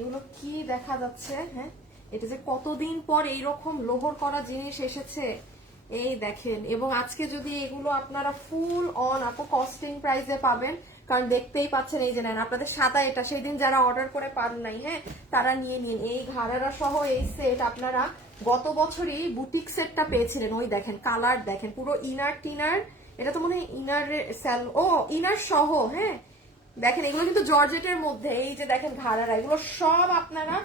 এগুলো কি দেখা যাচ্ছে, হ্যাঁ এটা যে কতদিন পর এইরকম লোহর করা জিনিস এসেছে, এই দেখেন। এবং আজকে যদি এগুলো আপনারা ফুল অন আপু কস্টিং প্রাইসে পাবেন, কারণ দেখতেই পাচ্ছেন এই যে নেন আপনাদের সাদা, এটা সেই দিন যারা অর্ডার করে পান নাই, হ্যাঁ তারা নিয়ে নিন। এই ঘাড়ারা সহ এই সেট আপনারা গত বছরই বুটিক সেটটা পেয়েছিলেন। ওই দেখেন কালার দেখেন, পুরো ইনার টিনার, এটা তো মনে হয় ইনার ইনার সহ, হ্যাঁ দেখেন এগুলো কিন্তু জর্জেটের মধ্যে। এই যে দেখেন ঘাড়ারা, এগুলো সব আপনারা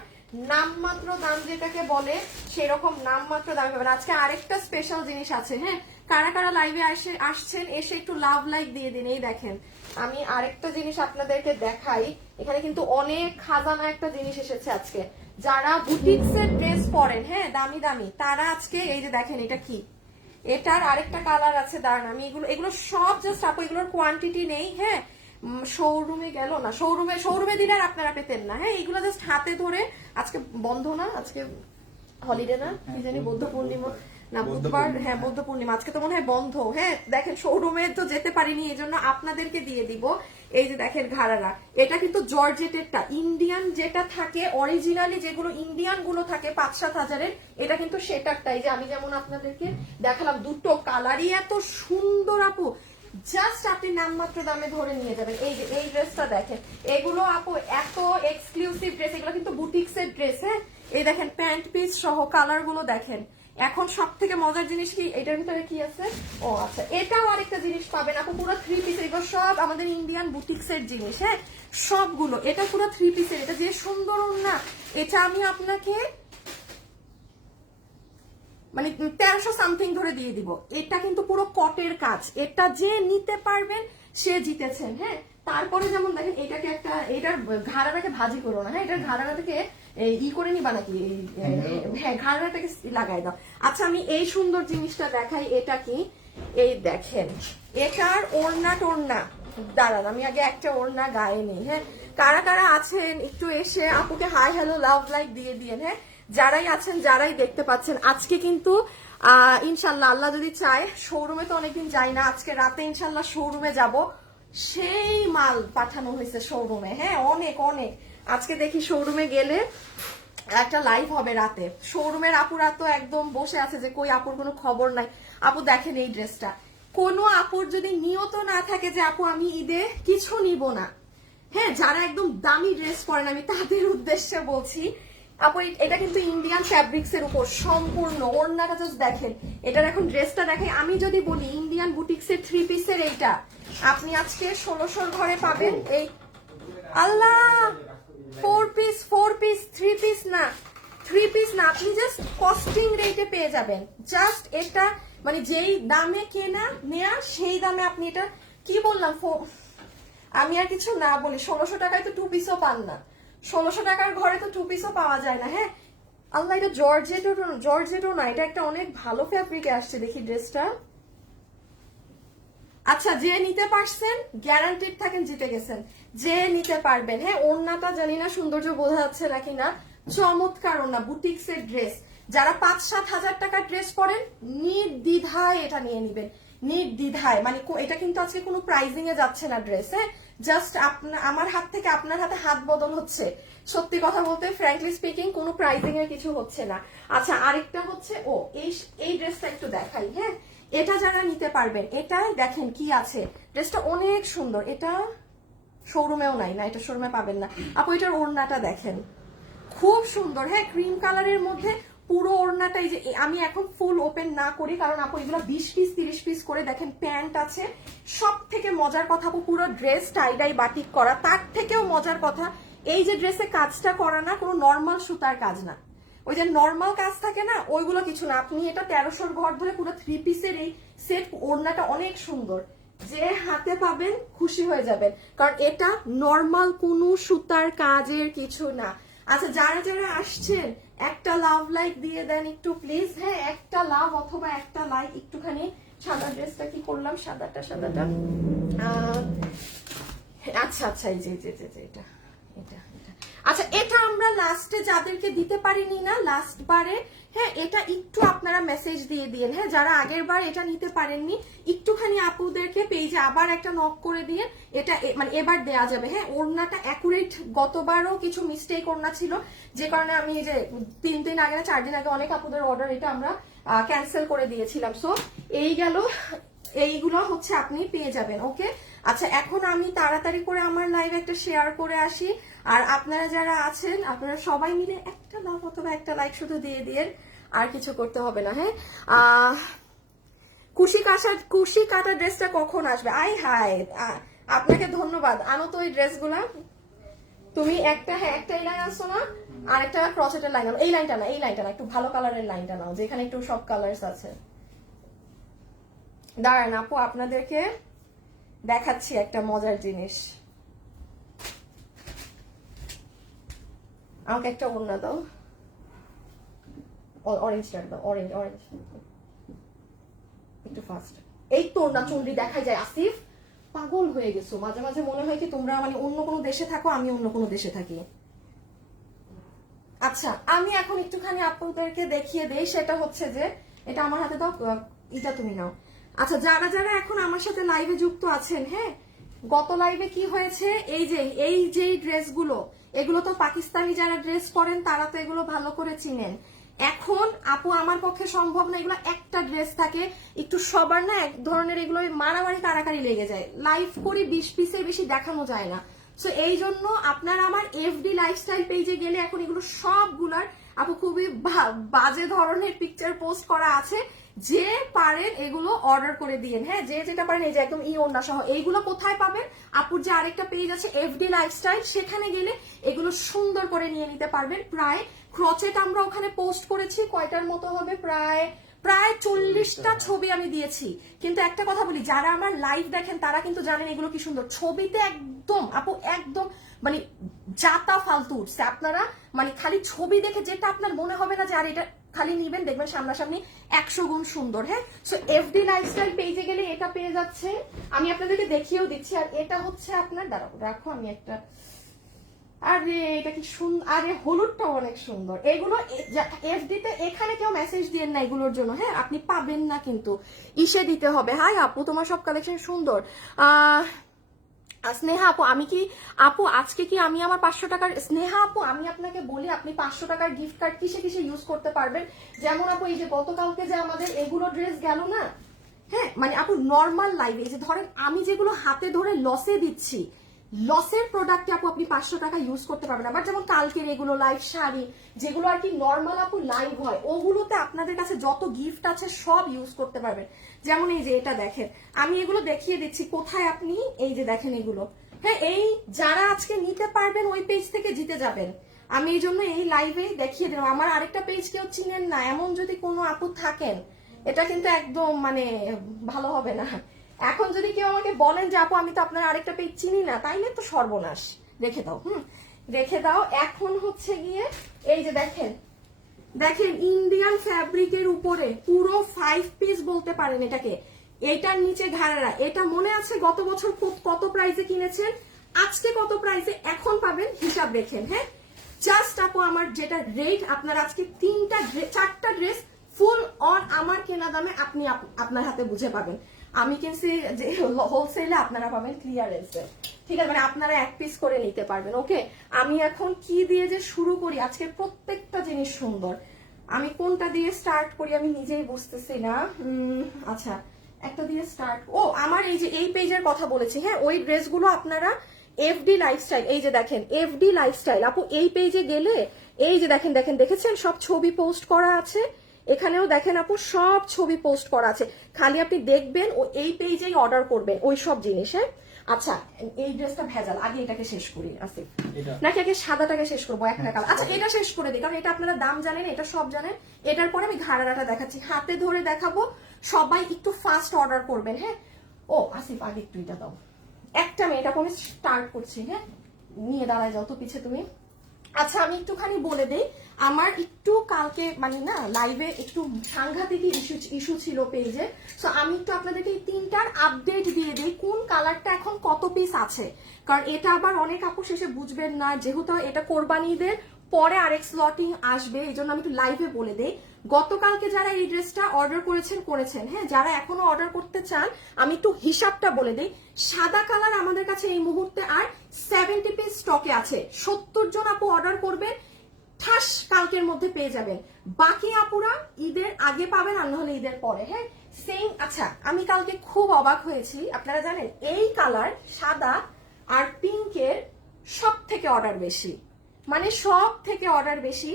নামমাত্র দাম যেটাকে বলে সেরকম নামমাত্র দামে পাবেন। আজকে আরেকটা স্পেশাল জিনিস আছে, হ্যাঁ কারা কারা লাইভে আসছেন এসে একটু লাভ লাইক দিয়ে দিন। এই দেখেন আমি আরেকটা জিনিস আপনাদেরকে দেখাই, এখানে কিন্তু অনেক খাজানা একটা জিনিস এসেছে আজকে। যারা বুটিক্সের ড্রেস পরেন, হ্যাঁ দামি দামি, তারা আজকে এই যে দেখেন এটা কি, এটার আরেকটা কালার আছে, দাঁড়ান আমি এগুলো সব জাস্ট আপু এগুলোর কোয়ান্টিটি নেই, হ্যাঁ শোরুমে গেল না, শোরুমে দিলে আর আপনারা পেতেন না, হ্যাঁ এইগুলো জাস্ট হাতে ধরে। আজকে বন্ধ না, আজকে হলিডে না কি জানি, বৌদ্ধ পূর্ণিমা না বুধবার, হ্যাঁ বৌদ্ধ পূর্ণিমা, আজকে তো মনে হয় বন্ধ। হ্যাঁ দেখেন শোরুমে তো যেতে পারিনি, এই জন্য আপনাদেরকে দিয়ে দিব। এই যে দেখেন ঘাড়ারা, এটা কিন্তু জর্জেটেরটা, ইন্ডিয়ান যেটা থাকে অরিজিনালি, যেগুলো ইন্ডিয়ান গুলো থাকে 5-7 হাজারের, এটা কিন্তু সেটারটাই। যে আমি যেমন আপনাদেরকে দেখালাম, দুটো কালারই এত সুন্দর আপু, জাস্ট আপনি নামমাত্র দামে ধরে নিয়ে যাবেন। এই যে এই ড্রেসটা দেখেন, এগুলো আপু এত এক্সক্লুসিভ ড্রেস, এগুলো কিন্তু বুটিক্সের ড্রেস, হ্যাঁ এই দেখেন প্যান্ট পিস সহ কালার গুলো দেখেন। এখন সব থেকে মজার জিনিস কি, এটার ভিতরে কি আছে, ও আচ্ছা এটাও আরেকটা জিনিস পাবেন আপু, পুরো 3 পিস, এগুলো সব আমাদের ইন্ডিয়ান বুটিক্সের জিনিস, হ্যাঁ সবগুলো। এটা পুরো 3 পিসের, এটা যে সুন্দর না, এটা আমি আপনাকে মানে 1300 সামথিং ধরে দিয়ে দিব। এটা কিন্তু পুরো কটের কাজ, এটা যে নিতে পারবেন সে জিতেছেন, হ্যাঁ। তারপরে যেমন দেখেন এটাকে একটা, এটার ঘাড়াটাকে ভাজি করো না, হ্যাঁ এটার ঘাড়াটাকে ই করে নিবা নাকি, হ্যাঁ ঘাড়াটাকে লাগাই দাও। আচ্ছা আমি এই সুন্দর জিনিসটা দেখাই, এটা কি, এই দেখেন এটার ওড়না টোড়না, দাঁড়ান আমি আগে একটা ওড়না গায়ে নেই, হ্যাঁ কারা কারা আছেন একটু এসে আপুকে হাই হ্যালো লাভ লাইক দিয়ে দিয়ে, হ্যাঁ যারাই আছেন যারাই দেখতে পাচ্ছেন। আজকে কিন্তু ইনশাল্লাহ আল্লাহ যদি চায়, শোরুমে তো অনেকদিন যাই না, আজকে রাতে ইনশাল্লাহ শোরুমে যাব, সেই মাল পাঠানো হয়েছে শোরুমে, হ্যাঁ অনেক অনেক। আজকে দেখি শোরুমে গেলে একটা লাইভ হবে রাতে, শোরুমের আপুরা তো একদম বসে আছে যে কই আপুর কোনো খবর নাই। আপু দেখেন এই ড্রেসটা, কোনো আপুর যদি নিয়ত না থাকে যে আপু আমি ঈদে কিছু নিব না, হ্যাঁ যারা একদম দামি ড্রেস পরেন আমি তাদের উদ্দেশ্যে বলছি আপু, এটা কিন্তু ইন্ডিয়ান ফ্যাব্রিক্স এর উপর সম্পূর্ণ, ওড়নাটা জাস্ট দেখেন, এটার এখন ড্রেসটা দেখেন। আমি যদি বলি ইন্ডিয়ান বুটিক্স এর 3 পিসের এইটা আপনি আজকে 1600 ঘরে পাবেন। এই আল্লাহ 4 পিস 3 পিস না, 3 পিস না, আপনি জাস্ট কস্টিং রেটে পেয়ে যাবেন। জাস্ট এটা মানে যেই দামে কেনা নেয়া সেই দামে আপনি এটা, কি বললাম আমি আর কিছু না বলি, 1600 টাকায় তো 2 পিসও পান না, 1600 টাকার ঘরে তো 2 পিসও পাওয়া যায় না, হ্যাঁ আল্লাহ এটা জর্জেটও না, এটা একটা অনেক ভালো ফ্যাব্রিকে আসছে দেখি ড্রেসটা। আচ্ছা যে নিতে পারছেন গ্যারান্টিড থাকেন জিতে গেছেন, যে নিতে পারবেন, হ্যাঁ ওড়নাটা জানি না সৌন্দর্য বোঝা যাচ্ছে নাকি না, চমৎকার ওড়না, বুটিক্সের ড্রেস। যারা 5-7 হাজার টাকার ড্রেস পরেন নির্দ্বিধায় এটা নিয়ে নিবেন, নির্দ্বিধায়, মানে এটা কিন্তু আজকে কোনো প্রাইজিং এ যাচ্ছে না ড্রেস, হ্যাঁ জাস্ট আমার হাত থেকে আপনার হাতে হাত বদল হচ্ছে। সত্যি কথা বলতে ফ্র্যাঙ্কলি স্পিকিং কোনো প্রাইজিং এর কিছু হচ্ছে না। আচ্ছা আরেকটা হচ্ছে, ও এই ড্রেসটা একটু দেখাই, হ্যাঁ এটা যারা নিতে পারবেন, এটা দেখেন কি আছে, ড্রেসটা অনেক সুন্দর, এটা শোরুমেও নাই না, এটা শোরুমে পাবেন না আপু। এটার ওড়নাটা দেখেন খুব সুন্দর, হ্যাঁ ক্রিম কালারের মধ্যে পুরো ওড়নাটাই, যে আমি এখন ফুল ওপেন না করি কারণ আপু এগুলো 20 পিস 30 পিস করে, দেখেন প্যান্ট আছে। সব থেকে মজার কথা আপু পুরো ড্রেস টাইডাই বাটিক করা, তার থেকেও মজার কথা এই যে ড্রেসে কাজটা করা না কোনো নর্মাল সুতার কাজ না, ওই যে নর্মাল কাজ থাকে না ওইগুলো কিছু না। আপনি এটা 1300 ঘর ধরে পুরো 3 পিসের এই সেট, ওড়নাটা অনেক সুন্দর, যে হাতে পাবেন খুশি হয়ে যাবেন, কারণ এটা নর্মাল কোনো সুতার কাজের কিছু না। আচ্ছা যারা যারা আসছেন একটা লাভ লাইক দিয়ে দেন একটু প্লিজ, হ্যাঁ একটা লাভ অথবা একটা লাইক একটুখানি। সাদা ড্রেসটা কি করলাম, সাদাটা আচ্ছা আচ্ছা এই যে এটা এটা, আচ্ছা এটা আমরা লাস্টে যাদেরকে দিতে পারিনি না লাস্ট বারে, হ্যাঁ এটা একটু আপনারা মেসেজ দিয়ে দিন, হ্যাঁ যারা আগের বার এটা নিতে পারেননি একটুখানি আপুদেরকে পেজে আবার একটা নক করে দিয়ে এটা মানে এবার দেয়া যাবে। হ্যাঁ ওড়নাটা অ্যাকুরেট, গতবারও কিছু মিস্টেক ওড়না ছিল যে কারণে আমি এই যে 3 দিন আগে না 4 দিন আগে অনেক আপুদের অর্ডার এটা আমরা ক্যান্সেল করে দিয়েছিলাম। সো এই গেল, এইগুলো হচ্ছে আপনি পেয়ে যাবেন। ওকে আচ্ছা এখন আমি তাড়াতাড়ি করে আমার লাইভ একটা শেয়ার করে আসি, আর আপনারা যারা আছেন আপনারা সবাই মিলে একটা লাভ অথবা একটা লাইক শুধু দিয়ে দিয়ে, আর কিছু করতে হবে না। হ্যাঁ কুশি কাটা ড্রেসটা কখন আসবে? আই হাই আপনাকে ধন্যবাদ, আনো তো এই ড্রেসগুলা। তুমি একটা, হ্যাঁ একটা এই লাইন আসছো না, আর একটা ক্রসেটের লাইন আনো। এই লাইনটা না, এই লাইনটা না, একটু ভালো কালারের লাইনটা নাও যেখানে একটু সব কালার্স আছে। দাঁড়ান আপু আপনাদেরকে দেখাচ্ছি একটা মজার জিনিস। আমাকে একটা ওড়না দাও, অরেঞ্জটা দাও, অরেঞ্জ একটু ফাস্ট। এই তো ওড়না চুনরি দেখা যায়। আসিফ পাগল হয়ে গেছো, মাঝে মাঝে মনে হয় কি তোমরা মানে অন্য কোনো দেশে থাকো, আমি অন্য কোনো দেশে থাকি। আচ্ছা আমি এখন একটুখানি আপনাদেরকে দেখিয়ে দেই, সেটা হচ্ছে যে এটা আমার হাতে দাও, এটা তুমি নাও। আচ্ছা যারা যারা এখন আমার সাথে লাইভে যুক্ত আছেন, হ্যাঁ গত লাইভে কি হয়েছে, এই যে ড্রেসগুলো, এগুলো তো পাকিস্তানি যারা ড্রেস পরেন তারা তো এগুলো ভালো করে চিনেন। এখন আপু আমার পক্ষে সম্ভব না, এগুলো একটা ড্রেস থাকে, একটু সবার না এক ধরনের এগুলো মারামারি কারাকারি লেগে যায়, লাইভ করি 20 পিসের বেশি দেখানো যায় না। সো এই জন্য আপনারা আমার এফডি লাইফস্টাইল পেজে গেলে এখন এগুলো সবগুলার আপু খুবই বাজে ধরনের পিকচার পোস্ট করা আছে, যে পারেন এগুলো অর্ডার করে দিয়েন। হ্যাঁ যে যেটা পারেন, এই যে একদম ই ওড়না সহ এইগুলো কোথায় পাবেন? আপুর যে আরেকটা পেজ আছে এফডি লাইফস্টাইল, সেখানে গেলে এগুলো সুন্দর করে নিয়ে নিতে পারবেন। প্রায় ক্রচেট আমরা ওখানে পোস্ট করেছি, কয়টার মতো হবে, প্রায় 40টা ছবি আমি দিয়েছি। কিন্তু একটা কথা বলি, যারা আমার লাইভ দেখেন তারা কিন্তু জানেন এগুলো কি সুন্দর, ছবিতে একদম আপু একদম মানে জাতা ফালতু উঠছে। আপনারা মানে খালি ছবি দেখে যেটা আপনার মনে হবে না যে আর এটা খালি নিবেন, দেখবেন সামনাসামনি 100 গুণ সুন্দর। হ্যাঁ সো এফডি লাইফস্টাইল পেজে গেলে এটা পেয়ে যাচ্ছে, আমি আপনাদেরকে দেখিয়েও দিচ্ছি। আর এটা হচ্ছে আপনার, দাঁড়াও রাখো আমি একটা, আরে এটা কি সুন্দর, আরে হলুদটাও অনেক সুন্দর। এগুলো এফডিতে এখানে কেউ মেসেজ দিয়ে না এগুলোর জন্য, হ্যাঁ আপনি পাবেন না, কিন্তু ইসে দিতে হবে। হাই আপু তোমার সব কালেকশন সুন্দর। স্নেহা আপু আমি কি আপু আজকে কি আমি আমার 500 টাকার, স্নেহা আপু আমি আপনাকে বলি আপনি 500 টাকার গিফট কার্ড কিসে কিসে ইউজ করতে পারবেন। যেমন আপু এই যে গতকালকে যে আমাদের এগুলো ড্রেস গেল না, হ্যাঁ মানে আপু নর্মাল লাইভে এই যে ধরেন আমি যেগুলো হাতে ধরে লসে দিচ্ছি, লসের প্রোডাক্টে আপু আপনি 500 টাকা ইউজ করতে পারবেন। আবার যেমন কালকের এগুলো লাইভ শাড়ি যেগুলো আর কি নর্মাল আপু লাইভ হয়, ওগুলোতে আপনাদের কাছে যত গিফট আছে সব ইউজ করতে পারবেন। যেমন এই যে এটা দেখেন, আমি এগুলো দেখিয়ে দিচ্ছি কোথায়, আপনি এই যে দেখেন এগুলো, হ্যাঁ এই যারা আজকে নিতে পারবেন ওই পেজ থেকে জিতে যাবেন। আমি এই জন্য এই লাইভে দেখিয়ে দিলাম। আমার আরেকটা পেজ কেউ চিনেন না এমন যদি কোনো আপু থাকেন, এটা কিন্তু একদম মানে ভালো হবে না। এখন যদি কেউ আমাকে বলেন যে আপু আমি তো আপনার আরেকটা পেজ চিনি না, তাইলে তো সর্বনাশ, রেখে দাও। রেখে দাও। এখন হচ্ছে গিয়ে এই যে দেখেন ইন্ডিয়ান ফ্যাব্রিকের উপরে পুরো 5 পিস বলতে পারেন এটাকে, এটার নিচে ঘাড়ারা। এটা মনে আছে গত বছর কত প্রাইসে কিনেছেন, আজকে কত প্রাইসে এখন পাবেন হিসাব রেখেন। হ্যাঁ জাস্ট আপু আমার যেটা রেট, আপনার আজকে 4টা ড্রেস ফুল অন আমার কেনা দামে আপনি আপনার হাতে বুঝে পাবেন। আমি কিনছি যে হোলসেলে, আপনারা পাবেন ক্লিয়ারেন্সে, ঠিক আছে মানে আপনারা 1 পিস করে নিতে পারবেন। ওকে আমি এখন কি দিয়ে যে শুরু করি, আজকে প্রত্যেকটা জিনিস সুন্দর, আমি কোনটা দিয়ে স্টার্ট করি আমি নিজেই বুঝতেছি না। আচ্ছা একটা দিয়ে স্টার্ট, ও আমার এই যে এই পেজের কথা বলেছি, হ্যাঁ ওই ড্রেসগুলো আপনারা এফডি লাইফস্টাইল, এই যে দেখেন এফডি লাইফস্টাইল আপু এই পেজে গেলে এই যে দেখেন দেখেছেন সব ছবি পোস্ট করা আছে, এখানেও দেখেন আপু সব ছবি পোস্ট করা আছে, খালি আপনি দেখবেন ও এই পেজেই অর্ডার করবেন ওই সব জিনিস। হ্যাঁ আচ্ছা এই ড্রেসটা ভেজাল, আগে এটাকে শেষ করি আসিফ, নাকি আগে সাদাটাকে শেষ করবো একটা কালার? আচ্ছা এটা শেষ করে দিই, কারণ এটা আপনারা দাম জানেন, এটা সব জানেন। এটার পরে আমি ঘাড়াটা দেখাচ্ছি, হাতে ধরে দেখাবো, সবাই একটু ফাস্ট অর্ডার করবেন। হ্যাঁ ও আসিফ আগে একটু এটা দাও, একটা মেয়ে এটা আমি স্টার্ট করছি, হ্যাঁ নিয়ে দাঁড়ায় যাও তো পিছে তুমি। আচ্ছা আমি একটুখানি বলে দেই, আমার একটু কালকে মানে না লাইভে একটু সাংঘাতিক ইস্যু ছিল পেজে, সো আমি একটু আপনাদেরকে এই 3টার আপডেট দিয়ে দিই কোন কালারটা এখন কত পিস আছে, কারণ এটা আবার অনেক আপু শেষে বুঝবেন না, যেহেতু এটা কোরবানিদের পরে আরেক স্লটিং আসবে, এই জন্য আমি একটু লাইভে বলে দেই। গতকালকে যারা এই ড্রেসটা অর্ডার করেছেন, হ্যাঁ, যারা এখনো অর্ডার করতে চান আমি একটু হিসাবটা বলে দিই। সাদা কালার আমাদের কাছে এই মুহূর্তে আর 70 পিস স্টকে আছে। 70 জন আপু অর্ডার করবেন, ঠাস কালকের মধ্যে পেয়ে যাবেন। বাকি আপুরা ঈদের আগে পাবেন, আর নাহলে ঈদের পরে। হ্যাঁ, সেম। আচ্ছা, আমি কালকে খুব অবাক হয়েছি, আপনারা জানেন এই কালার সাদা আর পিঙ্কের সব থেকে অর্ডার বেশি, মানে সব থেকে অর্ডার বেশি।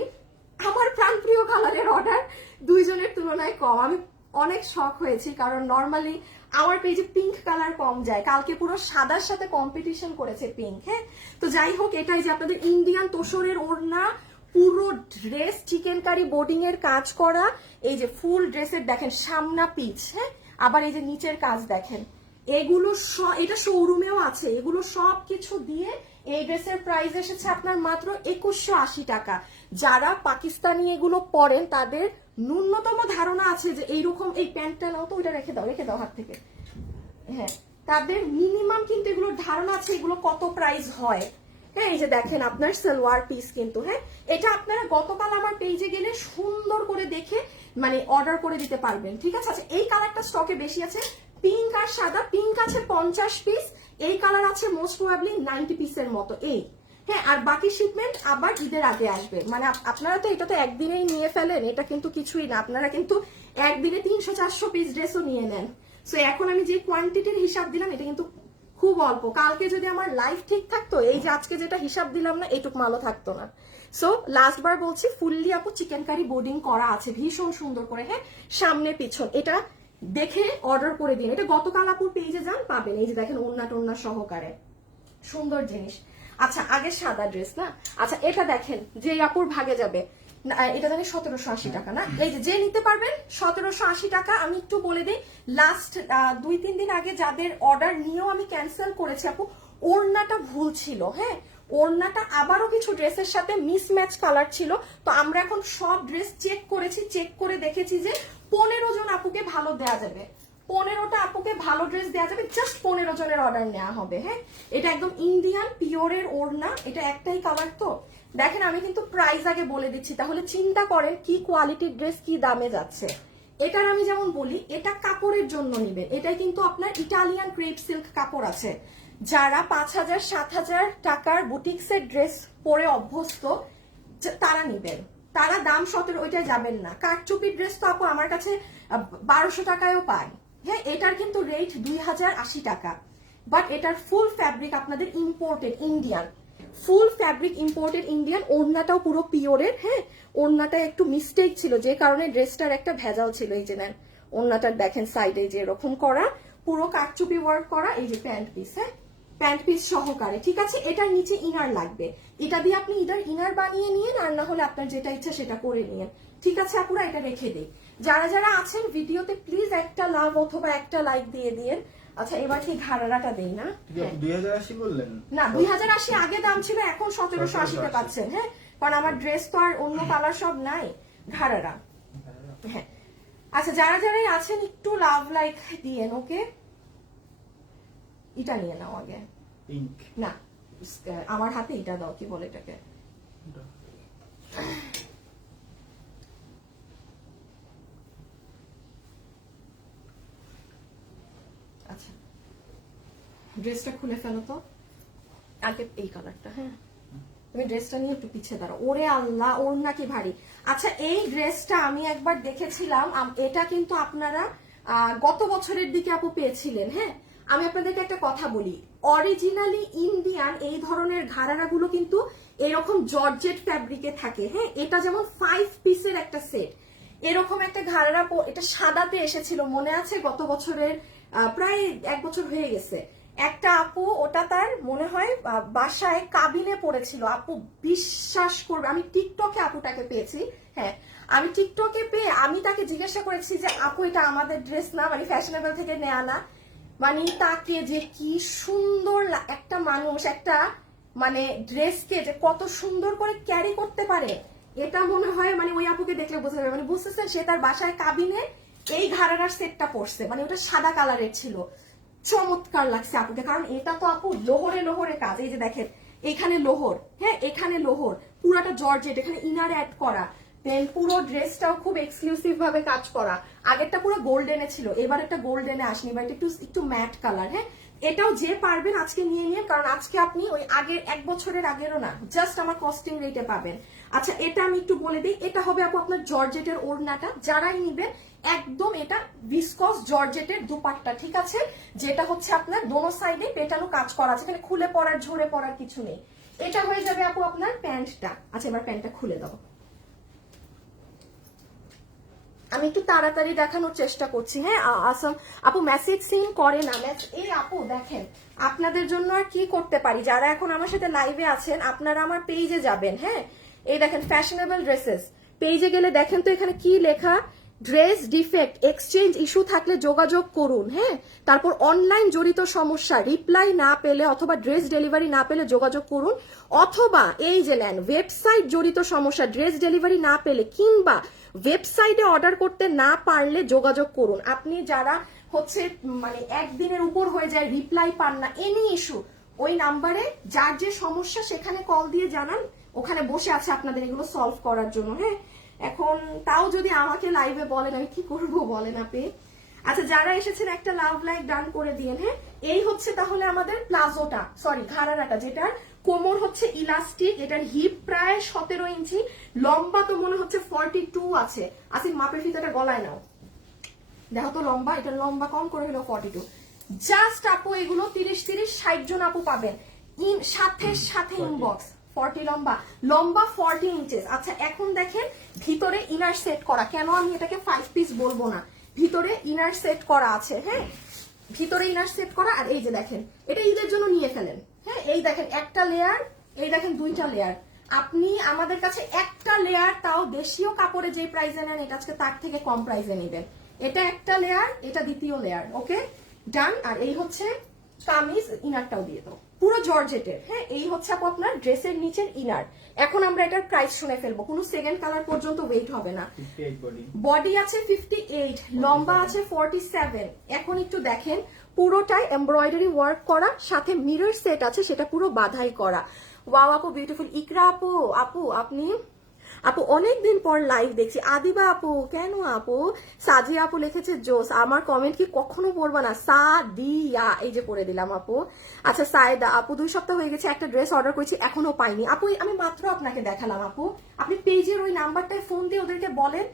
আমার প্রাণপ্রিয় কালারের অর্ডার দুইজনের তুলনায় কম। আমি অনেক শক হয়েছি, কারণ নর্মালি আমার পেজে পিঙ্ক কালার কম যায়। কালকে পুরো সাদার সাথে কম্পিটিশন করেছে পিঙ্ক। হ্যাঁ, তো যাই হোক, এটাই যে আপনাদের ইন্ডিয়ান তোষরের ওড়না, পুরো ড্রেস চিকেন কারি বোর্ডিং এর কাজ করা। এই যে ফুল ড্রেসের দেখেন সামনা পিচ, হ্যাঁ, আবার এই যে নিচের কাজ দেখেন, এগুলো এটা শোরুমেও আছে। এগুলো সব কিছু দিয়ে এই ড্রেসের প্রাইস এসেছে আপনার মাত্র 2180 টাকা। যারা পাকিস্তানি এগুলো পরেন তাদের ন্যূনতম ধারণা আছে যে এইরকম, এই প্যান্টটা নাও তো, ওইটা রেখে দাও হাত থেকে। হ্যাঁ, তাদের মিনিমাম কিন্তু এগুলোর ধারণা আছে এগুলো কত প্রাইস হয়। হ্যাঁ, এই যে দেখেন আপনার সালোয়ার পিস কিন্তু। হ্যাঁ, এটা আপনারা গতকাল আমার পেজে গেলে সুন্দর করে দেখে মানে অর্ডার করে দিতে পারবেন। ঠিক আছে। আচ্ছা, এই কালারটা স্টকে বেশি আছে, পিঙ্ক আর সাদা। পিঙ্ক আছে 50 পিস, এই কালার আছে মোস্ট প্রবাবলি 90 পিসের মতো এই। হ্যাঁ, আর বাকি শিপমেন্ট আবার ঈদের আগে আসবে। মানে আপনারা তো এটা তো একদিনেই নিয়ে ফেলেন, এটা কিন্তু কিছুই না। আপনারা কিন্তু একদিনে 300-400 পিস ড্রেসও নিয়ে নেন। সো এখন আমি যে কোয়ান্টিটির হিসাব দিলাম এটা কিন্তু খুব অল্প। কালকে যদি আমার লাইফ ঠিক থাকতো, এই যে আজকে যেটা হিসাব দিলাম না, এইটুক মালও থাকতো না। সো লাস্ট বার বলছি, ফুললি আপু চিকেন কারি বোর্ডিং করা আছে ভীষণ সুন্দর করে। হ্যাঁ, সামনে পিছন এটা দেখে অর্ডার করে দিন। এটা গতকাল আপুর পেজে যান পাবেন। এই যে দেখেন ওন্না টোন্না সহকারে সুন্দর জিনিস। আচ্ছা, আগে সাদা ড্রেস না। আচ্ছা, এটা দেখেন যে আপুর ভাগে যাবে, এটা জানি 1780 টাকা না। এই যে নিতে পারবেন 1780 টাকা। আমি একটু বলে দিই, লাস্ট 2-3 দিন আগে যাদের অর্ডার নিয়েও আমি ক্যান্সেল করেছি আপু, ওড়নাটা ভুল ছিল। হ্যাঁ, ওড়নাটা আবারও কিছু ড্রেসের সাথে মিসম্যাচ কালার ছিল। তো আমরা এখন সব ড্রেস চেক করেছি, চেক করে দেখেছি যে 15 জন আপুকে ভালো দেওয়া যাবে। 15টা আপুকে ভালো ড্রেস দেওয়া যাবে, জাস্ট 15 জনের অর্ডার নেওয়া হবে। হ্যাঁ, এটা একদম ইন্ডিয়ান পিওরের ওড়না, এটা একটাই কালার। তো দেখেন আমি কিন্তু প্রাইস আগে বলে দিচ্ছি, তাহলে চিন্তা করেন কি কোয়ালিটির ড্রেস কি দামে যাচ্ছে। এটার আমি যেমন বলি, এটা কাপড়ের জন্য নিবেন, এটাই কিন্তু আপনার ইটালিয়ান ক্রেপ সিল্ক কাপড় আছে। যারা 5000-7000 টাকার বুটিক্সের ড্রেস পরে অভ্যস্ত তারা নিবেন, তারা দাম 17 ওইটাই যাবেন না। কারচুপির ড্রেস তো আপু আমার কাছে 1200 টাকায়ও পায়। হ্যাঁ, এটার কিন্তু রেট 2080 টাকা। বাট এটার ফুল ফ্যাব্রিক আপনাদের ইম্পোর্টেড ইন্ডিয়ান, ফুল ফ্যাব্রিক ইম্পোর্টেড ইন্ডিয়ান। ওড়নাটাও পুরো পিওরের। হ্যাঁ, ওড়নাটা একটু মিস্টেক ছিল, যে কারণে ড্রেসটার একটা ভেজাল ছিল। এই যে নেন ওড়নাটার দেখেন সাইডে যে এরকম করা, পুরো কারচুপি ওয়ার্ক করা। এই যে প্যান্ট পিস, হ্যাঁ, প্যান্ট পিস সহকারে। ঠিক আছে, এটার নিচে ইনার লাগবে, এটা দিয়ে আপনি ইদার ইনার বানিয়ে নিয়েন, আর না হলে আপনার যেটা ইচ্ছা সেটা করে নিয়েন। ঠিক আছে আপুরা, এটা রেখে দিই। যারা যারা আছেন ভিডিওতে প্লিজ একটা লাভ অথবা একটা লাইক দিয়ে দিয়েন। আচ্ছা, এবার কি ঘাড়াটা দেই না? 2080 বললেন না, 2080 আগে দাম ছিল, এখন 1780 পাচ্ছেন। হ্যাঁ, কারণ আমার ড্রেস তো আর অন্য কালার সব নাই, ঘাড়ারা। হ্যাঁ, আচ্ছা, যারা যারাই আছেন একটু লাভ লাইক দিয়েন। ওকে, এটা নিয়ে নাও আগে। পিঙ্ক না, আমার হাতে এটা দাও, কি বলে এটাকে, আচ্ছা ড্রেসটা খুলে ফেলো তো আগে, এই কালারটা। হ্যাঁ, তুমি ড্রেসটা নিয়ে একটু পিছিয়ে দাঁড়াও। ওরে আল্লাহ, ওর নাকি ভারী। আচ্ছা, এই ড্রেসটা আমি একবার দেখেছিলাম, এটা কিন্তু আপনারা গত বছরের দিকে আপু পেয়েছিলেন। হ্যাঁ, আমি আপনাদেরকে একটা কথা বলি, অরিজিনালি ইন্ডিয়ান এই ধরনের ঘাড়ারাগুলো কিন্তু এরকম জর্জেট ফ্যাব্রিকে থাকে। হ্যাঁ, এটা যেমন 5 পিসের একটা সেট, এরকম একটা ঘাড়ারা, এটা সাদাতে এসেছিল মনে আছে, গত বছরের প্রায় 1 বছর হয়ে গেছে। একটা আপু ওটা তার মনে হয় বাসায় কাবিনে পড়েছিল। আপু বিশ্বাস করবে, আমি টিকটকে আপুটাকে পেয়েছি। হ্যাঁ, আমি টিকটকে পেয়ে আমি তাকে জিজ্ঞাসা করেছি যে আপু এটা আমাদের ড্রেস না, মানে ফ্যাশনেবল থেকে নেয়া না। মানে তাকে যে কি সুন্দর একটা মানুষ একটা মানে ড্রেসকে যে কত সুন্দর করে ক্যারি করতে পারে, এটা মনে হয় মানে ওই আপুকে দেখলে বোঝা যাবে। মানে বুঝতেছেন, সে তার বাসায় কাবিনে এই ঘাড়ার সেটটা পরছে, মানে ওটা সাদা কালারের ছিল। চমৎকার লাগছে আপুকে, কারণ এটা তো আপু লোহরে লোহরে কাজ। এই যে দেখেন এখানে লোহর, হ্যাঁ, এখানে লোহর, পুরাটা জর্জেট, এখানে ইনার অ্যাড করা, দেন পুরো ড্রেসটাও খুব এক্সক্লুসিভ ভাবে কাজ করা। আগেরটা পুরো গোল্ডেনে ছিল, এবার একটা গোল্ডেনে আসেনি, এবার একটু একটু ম্যাট কালার। হ্যাঁ, এটাও যে পারবেন আজকে নিয়ে নিন, কারণ আজকে আপনি ওই আগের 1 বছরের আগেরও না, জাস্ট আমার কস্টিং রেটে পাবেন। আচ্ছা, এটা আমি একটু বলে দিই, এটা হবে আপু আপনার জর্জেটের ওড়নাটা, যারাই নিবেন একদম এটা ভিসকস জর্জেটের দুপাট্টা, ঠিক আছে, যেটা হচ্ছে আপনার দোনো সাইডে পেটানো কাজ করা আছে, এখানে খুলে পড়ার ঝরে পড়ার কিছু নেই। এটা হয়ে যাবে আপু আপনার প্যান্টটা। আচ্ছা, এবার প্যান্টটা খুলে দাও। আমি একটু তাড়াতাড়ি দেখানোর চেষ্টা করছি। হ্যাঁ, আসাম আপু মেসেজ সিন করে না। এই আপু দেখেন, আপনাদের জন্য আর কি করতে পারি, যারা এখন আমার সাথে লাইভে আছেন আপনারা আমার পেজে যাবেন। হ্যাঁ, এই দেখেন ফ্যাশনেবল ড্রেসেস, পেজে গেলে দেখেন তো এখানে কি লেখা, ড্রেস ডিফেক্ট এক্সচেঞ্জ ইস্যু থাকলে যোগাযোগ করুন। হ্যাঁ, তারপর অনলাইন জড়িত সমস্যা, রিপ্লাই না পেলে অথবা ড্রেস ডেলিভারি না পেলে যোগাযোগ করুন, অথবা এই যে নেন ওয়েবসাইট জড়িত সমস্যা, ড্রেস ডেলিভারি না পেলে কিংবা ওয়েবসাইটে অর্ডার করতে না পারলে যোগাযোগ করুন। আপনি যারা হচ্ছে মানে একদিনের উপর হয়ে যায় রিপ্লাই পান না, এনি ইস্যু, ওই নাম্বারে যার যে সমস্যা সেখানে কল দিয়ে জানান, ওখানে বসে আছে আপনাদের এগুলো সলভ করার জন্য। হ্যাঁ, এখন তাও যদি আমাকে লাইভে বলেন আমি কি করবো বলেন আপনি। আচ্ছা, যারা এসেছেন একটা লাভ লাইক ডান করে দিয়েন। হ্যাঁ, এই হচ্ছে তাহলে আমাদের প্লাজোটা, সরি ঘাড়ারাটা, যেটার কোমর হচ্ছে ইলাস্টিক, এটার হিপ প্রায় 17 ইঞ্চি, লম্বা তো মনে হচ্ছে 42 আছে। আসিন মাপের ফিতাটা গলায় নাও, দেখো তো লম্বা, এটা লম্বা কম করে হলো 42। জাস্ট আপু এগুলো 30-60 জন আপু পাবেন, সাথে সাথে ইনবক্স। 40 লম্বা, লম্বা 40 ইঞ্চেস। আচ্ছা, এখন দেখেন ভিতরে ইনার সেট করা, কেন আমি এটাকে 5 পিস বলবো না, ভিতরে ইনার সেট করা আছে। হ্যাঁ, ভিতরে ইনার সেট করা। আর এই যে দেখেন, এটা ঈদের জন্য নিয়ে ফেলেন। হ্যাঁ, এই দেখেন একটা লেয়ার, এই দেখেন 2টা লেয়ার। আপনি আমাদের কাছে একটা লেয়ার, তাও দেশীয় কাপড়ে যে প্রাইসে নেন এটা আজকে তার থেকে কম প্রাইসে নেবেন। এটা একটা লেয়ার, এটা দ্বিতীয় লেয়ার। ওকে, ডান। আর এই হচ্ছে কামিজ, ইনারটাও দিয়ে দাও, পুরো জর্জেটের। হ্যাঁ, এই হচ্ছে আপু আপনার ড্রেসের নিচের ইনার। এখন আমরা এটার প্রাইস শুনে ফেলবো, কোনো সেকেন্ড কালার পর্যন্ত ওয়েট হবে না। 58 বডি, বডি আছে 58, লম্বা আছে 47। এখন একটু দেখেন, পুরোটাই এমব্রয়ডারি ওয়ার্ক করা, সাথে মিরর সেট আছে, সেটা পুরো বাধাই করা। ওয়াও আপু বিউটিফুল। ইকরা আপু, আপনি আপু অনেকদিন পর লাইভ দেখছি। আদিবা আপু, কেন আপু? সাজিয়া আপু লিখেছে জোস, আমার কমেন্ট কি কখনো পড়বা না? সাদিয়া, এই যে পড়ে দিলাম আপু। আচ্ছা, সায়েদা আপু, 2 সপ্তাহ হয়ে গেছে, একটা ড্রেস অর্ডার করেছি এখনো পাইনি। আপু আমি মাত্র আপনাকে দেখালাম আপু, আপনি পেজের ওই নাম্বারটায় ফোন দিয়ে ওদেরকে বলেন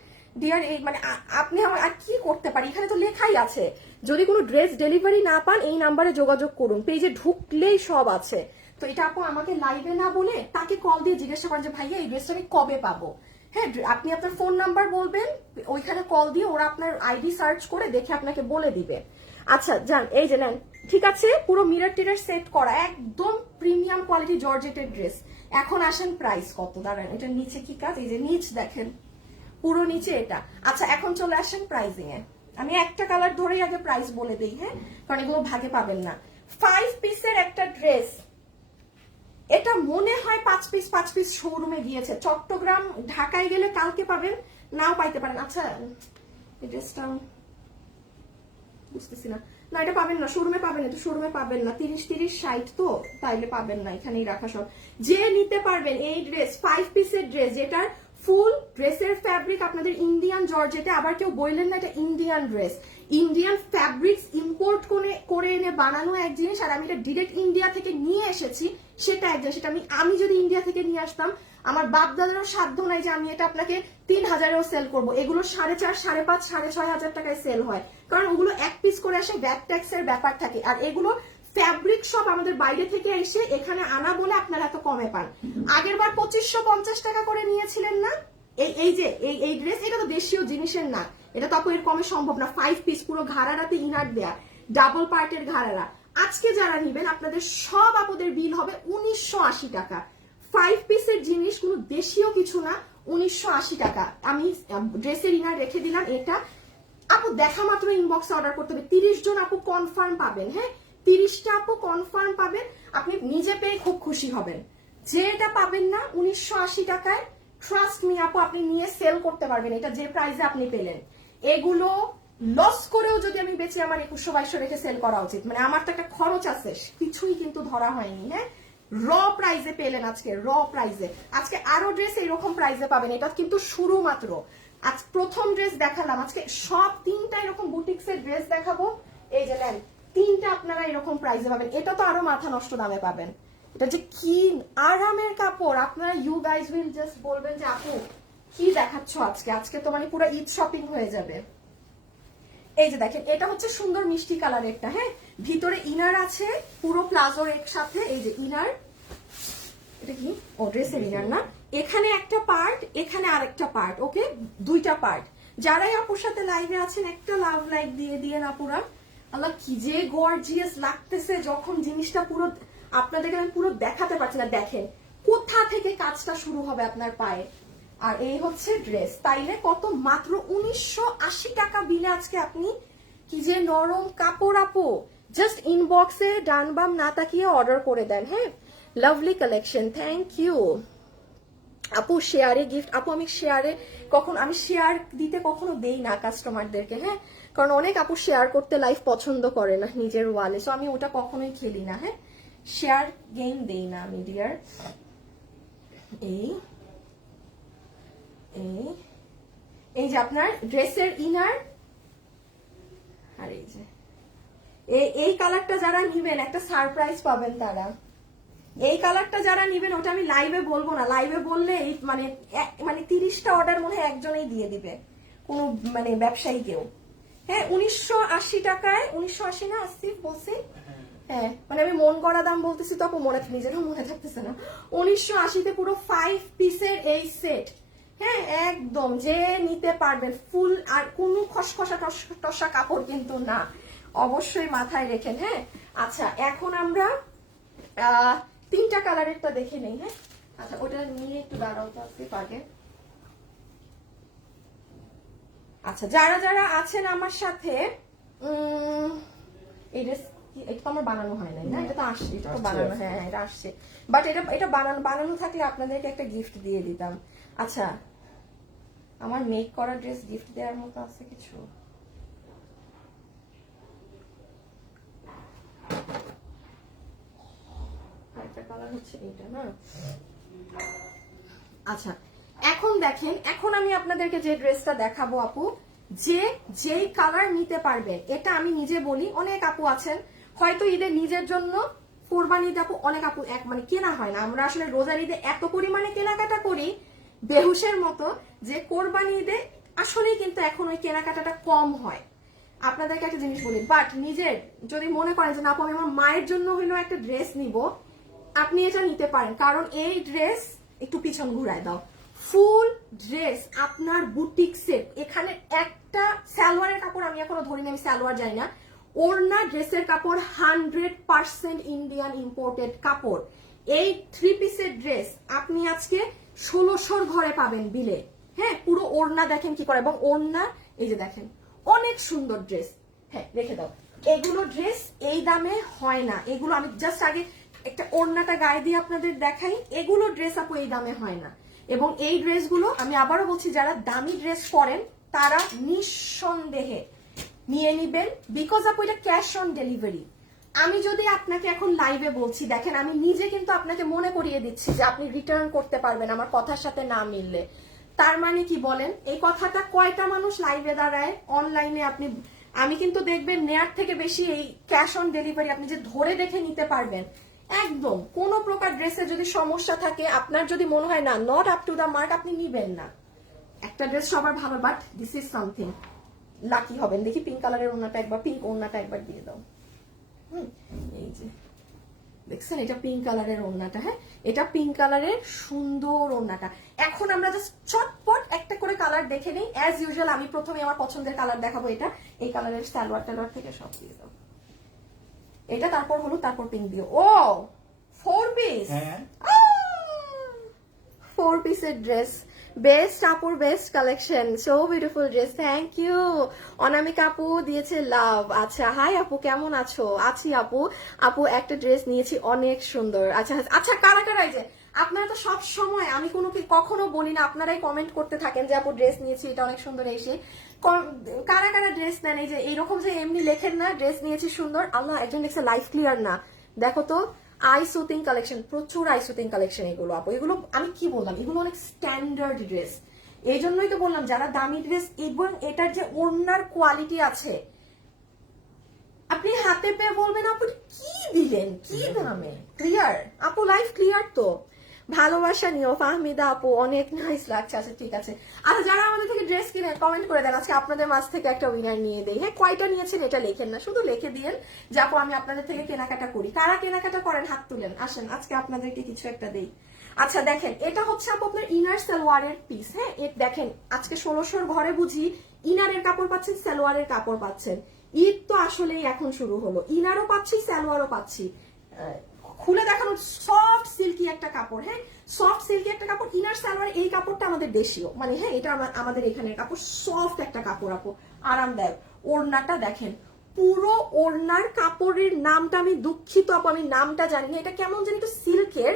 ডিয়ার, এই মানে আপনি আমার আর কি করতে পারি, এখানে তো লেখাই আছে যদি কোনো ড্রেস ডেলিভারি না পান এই নাম্বারে যোগাযোগ করুন, পেজে ঢুকলেই সব আছে। তো এটা আপু আমাকে লাইভে না বলে তাকে কল দিয়ে জিজ্ঞাসা করেন যে ভাইয়া এই ড্রেসটা আমি কবে পাবো। হ্যাঁ, আপনি আপনার ফোন নাম্বার বলবেন, ওইখানে কল দিয়ে ওরা আপনার আইডি সার্চ করে দেখে আপনাকে বলে দিবে। আচ্ছা যান, এই যে নেন, ঠিক আছে, পুরো মিরর টিরার সেট করা, একদম প্রিমিয়াম কোয়ালিটি জর্জেটের ড্রেস। এখন আসেন প্রাইস কত, দাঁড়ান, এটা নিচে কি কাজ, এই যে নিচ দেখেন, পুরো নিচে এটা। আচ্ছা, এখন চলে আসেন প্রাইসিং এ। আমি একটা কালার ধরেই আগে প্রাইস বলে দিই। হ্যাঁ, কারণ এগুলো ভাগে পাবেন না। 5 পিসের একটা ড্রেস, এটা মনে হয় 5 পিস শোরুমে গিয়েছে, চট্টগ্রাম ঢাকায় গেলে কালকে পাবেন, নাও পাইতে পারেন। আচ্ছা, এই ড্রেসটা বুঝতেছি না, না এটা পাবেন না, শোরুমে পাবেন, এটা শোরুমে পাবেন না, 30-60 তো, তাইলে পাবেন না, এখানেই রাখা সব। যে নিতে পারবেন এই ড্রেস, 5 পিসের ড্রেস, যেটার ফুল ড্রেসের ফ্যাব্রিক আপনাদের ইন্ডিয়ান জর্জেটে, আবার কেউ বললেন না এটা Indian dress, Indian fabrics import করে এনে বানানো এক জিনিস, আর আমি এটা ডিরেক্ট ইন্ডিয়া থেকে নিয়ে এসেছি সেটা এক জিনিস। সেটা আমি যদি ইন্ডিয়া থেকে নিয়ে আসতাম, আমার বাপ দাদারও সাধ্য নাই যে আমি এটা আপনাকে 3000-এও সেল করবো। এগুলো 4.5, 5.5, 6.5 টাকায় সেল হয়, কারণ ওগুলো 1 পিস করে আসে, ভ্যাট ট্যাক্সের ব্যাপার থাকে। আর এগুলো ফ্যাব্রিক সব আমাদের বাইরে থেকে এসে এখানে আনা বলে আপনারা এত কমে পান। আগের বার 2550 টাকা করে নিয়েছিলেন না এই ড্রেস, এটা তো দেশীয় জিনিসের না, এটা তো এর কমে সম্ভব না। 5 পিস পুরো ঘাড়ারাতে ইনার দেয়া, ডাবল পার্টের ঘাড়ারা। আজকে যারা নিবেন আপনাদের সব আপুদের বিল হবে 1980 টাকা। 5 পিসের জিনিস, কোনো দেশীয় কিছু না, 1980 টাকা। আমি ড্রেসের ইনার রেখে দিলাম। এটা আপু দেখা মাত্র ইনবক্সে অর্ডার করতে হবে, 30 জন আপু কনফার্ম পাবেন। হ্যাঁ, 30টা আপু কনফার্ম পাবেন, আপনি নিজে পেয়ে খুব খুশি হবেন। যে এটা পাবেন না 1980 টাকায়, ট্রাস্ট মি আপু, আপনি নিয়ে সেল করতে পারবেন এটা যে প্রাইসে আপনি পেলেন। এগুলো লস করেও যদি আমি বেচে আমার 2100-2200 রেখে সেল করা উচিত, মানে আমার তো একটা খরচ আছে, কিছুই কিন্তু ধরা হয়নি। হ্যাঁ, র প্রাইজে পেলেন আজকে, র প্রাইজে। আজকে আরো ড্রেস এইরকম প্রাইজে পাবেন, এটা কিন্তু শুরু মাত্র। আজ প্রথম ড্রেস দেখালাম, আজকে সব 3টা এরকম বুটিক্সের ড্রেস দেখাবো। এই যে নেন, 3টা আপনারা এরকম প্রাইজে পাবেন। এটা তো আরো মাথা নষ্ট দামে পাবেন। এটা যে কি আরামের কাপড়, আপনারা ইউ গাইজ উইল জাস্ট বলবেন যে আপু কি দেখাচ্ছ আজকে, আজকে তো মানে পুরো ঈদ শপিং হয়ে যাবে। এই যে দেখেন, এটা হচ্ছে সুন্দর মিষ্টি কালার একটা, হ্যাঁ, ভিতরে ইনার আছে পুরো প্লাজোর একসাথে। এই যে ইনার, এটা কি ও ড্রেসের ইনার না, এখানে একটা পার্ট, এখানে আরেকটা পার্ট, ওকে, 2টা পার্ট। যারাই আপুর সাথে লাইভে আছেন একটা লাভ লাইক দিয়ে দিয়ে না পুরা। আল্লাহ কি যে গর্জিয়াস লাগতেছে যখন জিনিসটা পুরো আপনাদেরকে আমি পুরো দেখাতে পারছি না। দেখেন কোথা থেকে কাজটা শুরু হবে আপনার পায়ে। আর এই হচ্ছে ড্রেস, তাইলে কত, মাত্র 1980 টাকা বিলে আজকে আপনি কি যে নরম কাপড় আপু। জাস্ট ইনবক্সে ডান বাম না তাকিয়ে অর্ডার করে দেন, হ্যাঁ। লাভলি কালেকশন, থ্যাংক ইউ আপু। শেয়ারে গিফট আপু, আমি শেয়ারে আমি শেয়ার দিতে কখনো দেই না কাস্টমারদেরকে, হ্যাঁ, কারণ অনেক আপু শেয়ার করতে লাইফ পছন্দ করে না নিজের ওয়ালে, সো আমি ওটা কখনোই খেলি না, হ্যাঁ, শেয়ার গেম দেই না আমি ডিয়ার। এই যে আপনার ড্রেসের ইনার, আর এই যে এই কালারটা যারা নিবেন একটা সারপ্রাইজ পাবেন তারা। এই কালারটা যারা নিবেন ওটা আমি লাইভে বলবো না, লাইভে বললে এই মানে 30টা অর্ডার মনে হয় একজনেই দিয়ে দিবে, কোনো মানে ব্যবসায়ী কেউ। হ্যাঁ, 1980 টাকায়, 1980 না 80 বলছি, হ্যাঁ, মানে আমি মন গড়া দাম বলতেছি তো আপু, নিজেরও মনে থাকতেছে না। 1980-তে পুরো 5 পিসের এই সেট, হ্যাঁ, একদম যে নিতে পারবেন ফুল, আর কোনো খসখসা টসা কাপড় কিন্তু না, অবশ্যই মাথায় রেখেন, হ্যাঁ। আচ্ছা, এখন আমরা 3টা কালারেরটা দেখে নেই, হ্যাঁ। আচ্ছা, ওটা নিয়ে একটু দাঁড়াও তো আপনি পাগে। আচ্ছা, যারা যারা আছেন আমার সাথে, এই ড্রেস এটা তো আমার বানানো হয় নাই না, এটা তো আসছে, এটা তো বানানো, হ্যাঁ এটা আসছে, বাট এটা বানানো থাকলে আপনাদেরকে একটা গিফট দিয়ে দিতাম। আচ্ছা, আমার মেক করা ড্রেস গিফট দেওয়ার মতো আছে কিছু? একটা কালার হচ্ছে এইটা না। আচ্ছা, এখন দেখেন, এখন আমি আপনাদেরকে যে ড্রেসটা দেখাবো আপু, যেই কালার নিতে পারবেন, এটা আমি নিজে বলি, অনেক আপু আছেন হয়তো ঈদে নিজের জন্য, কোরবানি ঈদে আপু অনেক আপু মানে কেনা হয় না, আমরা আসলে রোজার ঈদে এত পরিমাণে কেনাকাটা করি বেহুশের মতো, যে কোরবানি ঈদে আসলেই কিন্তু এখন ওই কেনাকাটাটা কম হয়। আপনাদেরকে একটা জিনিস বলি, বাট নিজের যদি মনে করেন যে না আপু আমি আমার মায়ের জন্য হইলেও একটা ড্রেস নিব, আপনি এটা নিতে পারেন, কারণ এই ড্রেস, একটু পিছন ঘুরায় দাও, ফুল ড্রেস আপনার বুটিক্সের, এখানে একটা সালোয়ারের কাপড় আমি এখনো ধরিনি, আমি সালোয়ার জানি না, ওড়না ড্রেসের কাপড় 100% ইন্ডিয়ান ইম্পোর্টেড কাপড়। এই 3 পিসের ড্রেস আপনি আজকে 1600 ঘরে পাবেন বিলে, হ্যাঁ। পুরো ওড়না দেখেন কি করে, এবং ওড়না এই যে দেখেন, অনেক সুন্দর ড্রেস, হ্যাঁ রেখে দাও। এগুলো ড্রেস এই দামে হয় না, এগুলো আমি জাস্ট আগে একটা ওড়নাটা গায়ে দিয়ে আপনাদের দেখাই, এগুলো ড্রেস আপু এই দামে হয় না। এবং এই ড্রেসগুলো আমি আবারও বলছি, যারা দামি ড্রেস পরেন তারা নিঃসন্দেহে নিয়ে নিবেন, বিকজ আপু এটা ক্যাশ অন ডেলিভারি। আমি যদি আপনাকে এখন লাইভে বলছি, দেখেন আমি নিজে কিন্তু আপনাকে মনে করিয়ে দিচ্ছি যে আপনি রিটার্ন করতে পারবেন আমার কথার সাথে না মিললে, তার মানে কি বলেন, এই কথাটা কয়টা মানুষ লাইভে দাঁড়ায়, অনলাইনে আপনি, আমি কিন্তু দেখবেন নেয়ার থেকে বেশি এই ক্যাশ অন ডেলিভারি আপনি যে ধরে দেখে নিতে পারবেন একদম। কোনো প্রকার ড্রেসে যদি সমস্যা থাকে, আপনার যদি মনে হয় না not up to the mark, আপনি নিবেন না। একটা ড্রেস সবার ভালো, but this is something, lucky হবেন। দেখি পিঙ্ক কালারের ওড়নাটা একবার, পিঙ্ক ওড়নাটা একবার দিয়ে দাও। এই যে দেখছেন, এটা পিঙ্ক কালারের ওড়নাটা, হ্যাঁ, এটা পিঙ্ক কালারের সুন্দর ওড়নাটা। এখন আমরা জাস্ট চটপট একটা করে কালার দেখে নেই, অ্যাজ ইউজুয়াল আমি প্রথমে আমার পছন্দের কালার দেখাবো, এটা এই কালারের সালোয়ার টালোয়ার থেকে সব দিয়ে দাও, এটা তারপর হলুদ, তারপর পিঙ্ক দিও। ও 4 পিস, 4 পিসের ড্রেস, বেস্ট আপুর best collection, so beautiful dress, thank you. Anamika আপু দিয়েছে লাভ। আচ্ছা, হাই আপু কেমন আছো? আছি আপু, আপু একটা ড্রেস নিয়েছি অনেক সুন্দর। আচ্ছা আচ্ছা, কারা কারা, এই যে আপনারা তো সব সময়, আমি কখনো বলি না, আপনারাই কমেন্ট করতে থাকেন যে আপু ড্রেস নিয়েছি এটা অনেক সুন্দর, এসে কারা কারা ড্রেস নেন, এই যে এইরকম যে এমনি লেখেন না ড্রেস নিয়েছি সুন্দর। আল্লাহ, একজন লিখছে লাইফ ক্লিয়ার না, দেখো তো আইসুতিং কালেকশন, প্রচুর আইসুতিং কালেকশন এগুলো আপু। এগুলো আমি কি বললাম, এগুলো অনেক স্ট্যান্ডার্ড ড্রেস। এই জন্যই তো বললাম যারা দামি ড্রেস, এবং এটার যে ওড়নার কোয়ালিটি আছে, আপনি হাতে পেয়ে বলবেন আপু কি দিলেন, কি দামে। ক্লিয়ার আপু, লাইফ ক্লিয়ার তো? ভালোবাসা নিও ফাহমিদা আপু, অনেক নাইস লাগছে। আচ্ছা ঠিক আছে। আচ্ছা যারা আমাদের থেকে ড্রেস কিনে কমেন্ট করে দেন, আজকে আপনাদের মাঝ থেকে একটা উইনার নিয়ে দেই। হ্যাঁ, কয়টা নিয়েছেন এটা লেখেন না, শুধু লিখে দিয়েন যে আপু আমি আপনাদের থেকে কেনাকাটা করি। কারা কেনাকাটা করেন হাত তুলেন, আসেন আজকে আপনাদেরকে কিছু একটা দেই। আচ্ছা দেখেন, এটা হচ্ছে আপু আপনার ইনার সালোয়ারের পিস। হ্যাঁ, দেখেন আজকে 1600 ঘরে বুঝি ইনারের কাপড় পাচ্ছেন, সালোয়ারের কাপড় পাচ্ছেন। ঈদ তো আসলেই এখন শুরু হলো, ইনারও পাচ্ছি, সালোয়ারও পাচ্ছি। খুলে দেখানোর সফট সিল্কি একটা কাপড়। হ্যাঁ, সফট সিল্কি একটা কাপড়, ইনার সালোয়ার। এই কাপড়টা আমাদের দেশীয়, মানে হ্যাঁ এটা আমাদের এখানের কাপড়, সফট একটা কাপড় আপু, আরামদায়ক। ওড়নাটা দেখেন, পুরো ওড়নার কাপড়ের নামটা আমি দুঃখিত আপু, আমি নামটা জানি না, এটা কেমন জানি একটু সিল্কের,